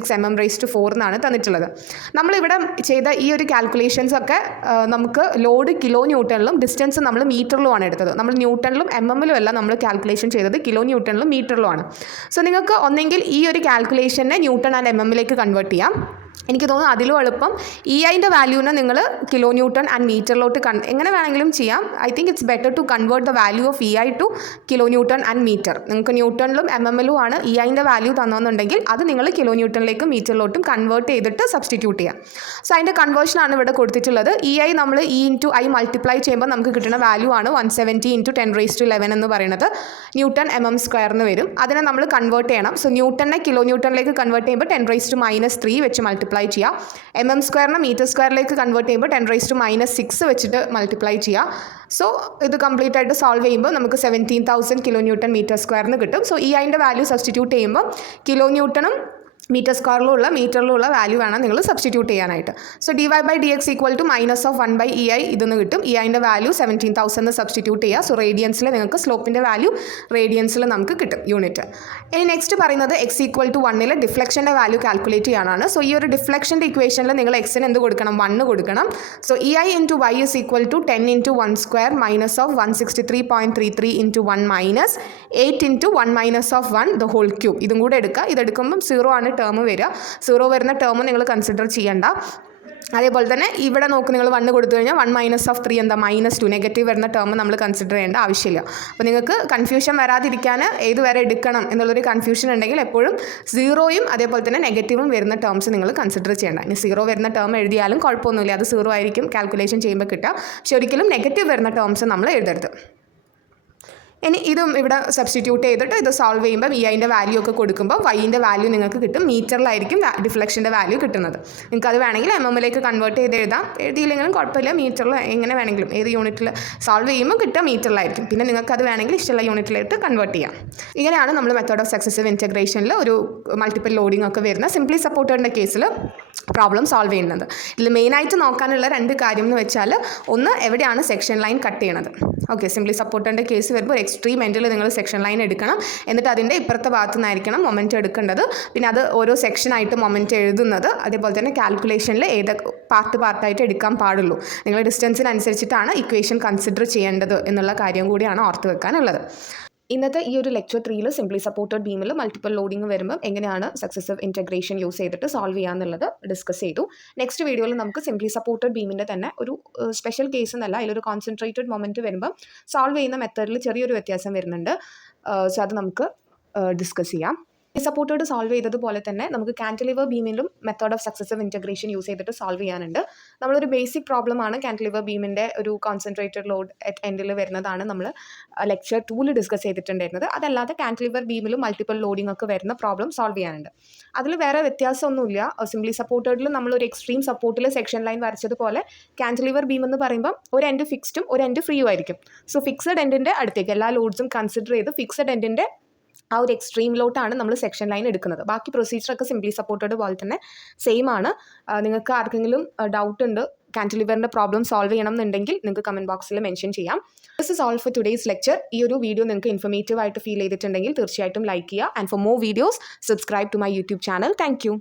10⁶ mm⁴ എന്നാണ് തന്നിട്ടുള്ളത്. നമ്മളിവിടെ ചെയ്ത ഈ ഒരു കാൽക്കുലേഷൻസ് ഒക്കെ നമുക്ക് ലോഡ് കിലോ ന്യൂട്ടണിലും ഡിസ്റ്റൻസ് നമ്മൾ മീറ്ററിലുമാണ് എടുത്തത്. നമ്മൾ ന്യൂട്ടണിലും MM-ലും അല്ല നമ്മൾ കാൽക്കുലേഷൻ ചെയ്തത്, കിലോ ന്യൂട്ടണിലും മീറ്ററിലുമാണ്. സോ നിങ്ങൾക്ക് ഒന്നെങ്കിൽ ഈ ഒരു കാൽക്കുലേഷനെ ന്യൂട്ടൺ ആൻഡ് MM-ലേക്ക് കൺവേർട്ട് ചെയ്യാം. എനിക്ക് തോന്നുന്നു അതിലും എളുപ്പം EIൻ്റെ വാല്യൂനെ നിങ്ങൾ കിലോ ന്യൂട്ടൺ ആൻഡ് മീറ്ററിലോട്ട് എങ്ങനെ വേണമെങ്കിലും ചെയ്യാം. I think it's better to convert the value of EI to kilo newton and meter. നിങ്ങൾക്ക് ന്യൂട്ടണിലും MM-ലും ആണ് EIൻ്റെ വാല്യൂ തന്നെന്നുണ്ടെങ്കിൽ അത് നിങ്ങൾ കിലോ ന്യൂട്ടണിലേക്കും മീറ്ററിലോട്ടും കൺവേർട്ട് ചെയ്തിട്ട് സബ്സ്റ്റിറ്റ്യൂട്ട് ചെയ്യാം. സോ അതിൻ്റെ കൺവേർഷനാണ് ഇവിടെ കൊടുത്തിട്ടുള്ളത്. EI നമ്മൾ E × I മൾട്ടിപ്ലൈ ചെയ്യുമ്പോൾ നമുക്ക് കിട്ടുന്ന വാല്യൂ ആണ് 170 × 10⁻11 എന്ന് പറയുന്നത് ന്യൂട്ടൺ MM² എന്ന് വരും. അതിനെ നമ്മൾ കൺവേർട്ട് ചെയ്യണം. സോ ന്യൂട്ടനെ കിലോ ന്യൂട്ടണിലേക്ക് കൺവേർട്ട് ചെയ്യുമ്പോൾ 10⁻³ വെച്ച് മൾട്ടിപ്ലൈ ചെയ്യുക. MM² മീറ്റർ² കൺവേർട്ട് ചെയ്യുമ്പോൾ 10⁻6 വെച്ചിട്ട് മൾട്ടിപ്ലൈ ചെയ്യുക. സോ ഇത് കംപ്ലീറ്റ് ആയിട്ട് സോൾവ് ചെയ്യുമ്പോൾ നമുക്ക് 17,000 kN/m² കിട്ടും. സോ EIൻ്റെ വാല്യൂ സബ്സ്റ്റിറ്റ്യൂട്ട് ചെയ്യുമ്പോൾ കിലോ ന്യൂട്ടണും മീറ്ററിലുള്ള വാല്യൂ വേണം നിങ്ങൾ സബ്സ്റ്റിറ്റ്യൂട്ട് ചെയ്യാനായിട്ട്. So dy/dx equal to -1/EI ഇതെന്ന് കിട്ടും. EIൻ്റെ വാല്യൂ 17,000 സബ്സ്റ്റിറ്റ്യൂട്ട് ചെയ്യുക. സോ റേഡിയൻസിൽ നിങ്ങൾക്ക് സ്ലോപ്പിൻ്റെ വാല്യൂ റേഡിയൻസിൽ നമുക്ക് കിട്ടും യൂണിറ്റ്. ഇനി നെക്സ്റ്റ് പറയുന്നത് x=1 ഡിഫ്ലക്ഷൻ്റെ വാല്യൂ കാൽക്കുലേറ്റ് ചെയ്യാനാണ്. സോ ഈ ഒരു ഡിഫ്ലക്ഷൻ്റെ ഇക്വേഷനിൽ നിങ്ങൾ എക്സിന് എന്ത് കൊടുക്കണം, 1 കൊടുക്കണം. So EI into y is equal to 10 × 1² minus of 163.33 × 1 minus 8 × 1 - 1 the whole cube. ഇതും കൂടെ എടുക്കുക. ഇതെടുക്കുമ്പം 0 ആണ് ടേം വരിക. 0 വരുന്ന ടേം നിങ്ങൾ കൺസിഡർ ചെയ്യേണ്ട. അതേപോലെ തന്നെ ഇവിടെ നോക്ക്, നിങ്ങൾ 1 കൊടുത്തു കഴിഞ്ഞാൽ 1 - 3 എന്താ, -2 നെഗറ്റീവ് വരുന്ന ടേം നമ്മൾ കൺസിഡർ ചെയ്യേണ്ട ആവശ്യമില്ല. അപ്പോൾ നിങ്ങൾക്ക് കൺഫ്യൂഷൻ വരാതിരിക്കാൻ ഏത് വരെ എടുക്കണം എന്നുള്ളൊരു കൺഫ്യൂഷൻ ഉണ്ടെങ്കിൽ എപ്പോഴും 0യും അതേപോലെ തന്നെ നെഗറ്റീവും വരുന്ന ടേംസ് നിങ്ങൾ കൺസിഡർ ചെയ്യേണ്ട. ഇനി 0 വരുന്ന ടേം എഴുതിയാലും കുഴപ്പമൊന്നുമില്ല, അത് 0 ആയിരിക്കും കാൽക്കുലേഷൻ ചെയ്യുമ്പോൾ കിട്ടുക. പക്ഷെ ഒരിക്കലും നെഗറ്റീവ് വരുന്ന ടേംസ് നമ്മൾ എഴുതരുത്. ഇനി ഇതും ഇവിടെ സബ്സ്റ്റിറ്റ്യൂട്ട് ചെയ്തിട്ട് ഇത് സോൾവ് ചെയ്യുമ്പോൾ EIൻ്റെ വാല്യൂ ഒക്കെ കൊടുക്കുമ്പോൾ വൈൻ്റെ വാല്യൂ നിങ്ങൾക്ക് കിട്ടും. മീറ്ററിലായിരിക്കും ഡിഫ്ലക്ഷൻ്റെ വാല്യൂ കിട്ടുന്നത്. നിങ്ങൾക്ക് അത് വേണമെങ്കിൽ MM-ലേക്ക് കൺവേർട്ട് ചെയ്ത് എഴുതാം, എഴുതിയില്ലെങ്കിലും കുഴപ്പമില്ല. മീറ്ററിൽ എങ്ങനെ വേണമെങ്കിലും ഏത് യൂണിറ്റിൽ സോൾവ് ചെയ്യുമ്പോൾ കിട്ടുക മീറ്ററിലായിരിക്കും. പിന്നെ നിങ്ങൾക്ക് അത് വേണമെങ്കിൽ ഇഷ്ടമുള്ള യൂണിറ്റിലേക്ക് കൺവേർട്ട് ചെയ്യാം. ഇങ്ങനെയാണ് നമ്മൾ മെത്തേഡ് ഓഫ് സക്സസീവ് ഇൻറ്റഗ്രേഷനിൽ ഒരു മൾട്ടിപ്പിൾ ലോഡിംഗ് ഒക്കെ വരുന്ന സിംപ്ലി സപ്പോർട്ടറിൻ്റെ കേസിൽ പ്രോബ്ലം സോൾവ് ചെയ്യുന്നത്. ഇതിൽ മെയിനായിട്ട് നോക്കാനുള്ള 2 കാര്യം എന്ന് വെച്ചാൽ, ഒന്ന് എവിടെയാണ് സെക്ഷൻ ലൈൻ കട്ട് ചെയ്യണത്. ഓക്കെ, സിംപ്ലി സപ്പോർട്ടറിൻ്റെ കേസ് വരുമ്പോൾ എക്സ്ട്രീം എൻഡിൽ നിങ്ങൾ സെക്ഷൻ ലൈൻ എടുക്കണം. എന്നിട്ട് അതിൻ്റെ ഇപ്പുറത്തെ ഭാഗത്തു നിന്നായിരിക്കണം മൊമെൻറ്റ് എടുക്കേണ്ടത്. പിന്നെ അത് ഓരോ സെക്ഷനായിട്ട് മൊമെൻറ്റ് എഴുതുന്നത്. അതേപോലെ തന്നെ കാൽക്കുലേഷനിൽ ഏതൊക്കെ പാർട്ടായിട്ട് എടുക്കാൻ പാടുള്ളൂ. നിങ്ങൾ ഡിസ്റ്റൻസിനനുസരിച്ചിട്ടാണ് ഇക്വേഷൻ കൺസിഡർ ചെയ്യേണ്ടത് എന്നുള്ള കാര്യം കൂടിയാണ് ഓർത്ത് വെക്കാനുള്ളത്. ഇന്നത്തെ ഈ ഒരു ലെക്ചർ 3 സിംപ്ലി സപ്പോർട്ടഡ് ബീമിൽ മൾട്ടിപ്പിൾ ലോഡിംഗ് വരുമ്പോൾ എങ്ങനെയാണ് സക്സസീവ് ഇൻറ്റഗ്രേഷൻ യൂസ് ചെയ്തിട്ട് സോൾവ് ചെയ്യാന്നുള്ളത് ഡിസ്കസ് ചെയ്തു. നെക്സ്റ്റ് വീഡിയോയിൽ നമുക്ക് സിംപ്ലി സപ്പോർട്ടഡ് ബീമിൻ്റെ തന്നെ ഒരു സ്പെഷ്യൽ കേസ് എന്നല്ല, അതിലൊരു കോൺസെൻട്രേറ്റഡ് മൊമെൻറ്റ് വരുമ്പോൾ സോൾവ് ചെയ്യുന്ന മെത്തേഡിൽ ചെറിയൊരു വ്യത്യാസം വരുന്നുണ്ട്. സോ അത് നമുക്ക് ഡിസ്കസ് ചെയ്യാം. സപ്പോർട്ടഡ് സോൾവ് ചെയ്തതുപോലെ തന്നെ നമുക്ക് കാന്റിലിവർ ബീമിലും method of successive integration use ചെയ്തിട്ട് സോൾവ് ചെയ്യാനുണ്ട്. നമ്മളൊരു ബേസിക് പ്രോബ്ലമാണ് കാന്റിലിവർ ബീമിൻ്റെ ഒരു കോൺസെൻട്രേറ്റഡ് ലോഡ് അറ്റ് എൻഡിൽ വരുന്നതാണ് നമ്മൾ ലെക്ചർ 2 ഡിസ്കസ് ചെയ്തിട്ടുണ്ടായിരുന്നത്. അതല്ലാതെ കാന്റിലിവർ ബീമിലും മൾട്ടിപ്പിൾ ലോഡിംഗ് ഒക്കെ വരുന്ന പ്രോബ്ലം സോൾവ് ചെയ്യാനുണ്ട്. അതിൽ വേറെ വ്യത്യാസമൊന്നുമില്ല. സിംപ്ലി സപ്പോർട്ടഡിൽ നമ്മളൊരു എക്സ്ട്രീം സപ്പോർട്ടിൽ സെക്ഷൻ ലൈൻ വരച്ചതുപോലെ കാന്റിലിവർ ബീം എന്ന് പറയുമ്പോൾ ഒരു എൻഡ് ഫിക്സ്ഡും ഒരു എൻഡ് ഫ്രീയും ആയിരിക്കും. സോ ഫിക്സഡ് എൻഡിൻ്റെ അടുത്തേക്ക് എല്ലാ ലോഡ്സും കൺസിഡർ ചെയ്ത് ഫിക്സഡ് എൻഡിൻ്റെ ആ ഒരു എക്സ്ട്രീമിലോട്ടാണ് നമ്മൾ സെക്ഷൻ ലൈൻ എടുക്കുന്നത്. ബാക്കി പ്രൊസീജിയറൊക്കെ സിംപ്ലി സപ്പോർട്ടഡ് പോലെ തന്നെ സെയിം ആണ്. നിങ്ങൾക്ക് ആർക്കെങ്കിലും ഡൗട്ട് ഉണ്ട്, കാൻറ്റിലിവറിൻ്റെ പ്രോബ്ലം സോൾവ് ചെയ്യണം എന്നുണ്ടെങ്കിൽ നിങ്ങൾക്ക് കമൻറ്റ് ബോക്സിൽ മെൻഷൻ ചെയ്യാം. This is all for today's lecture. ഈ ഒരു വീഡിയോ നിങ്ങൾക്ക് ഇൻഫോർമേറ്റീവ് ആയിട്ട് ഫീൽ ചെയ്തിട്ടുണ്ടെങ്കിൽ തീർച്ചയായിട്ടും ലൈക്ക് ചെയ്യുക. And for more videos subscribe to my YouTube channel. Thank U.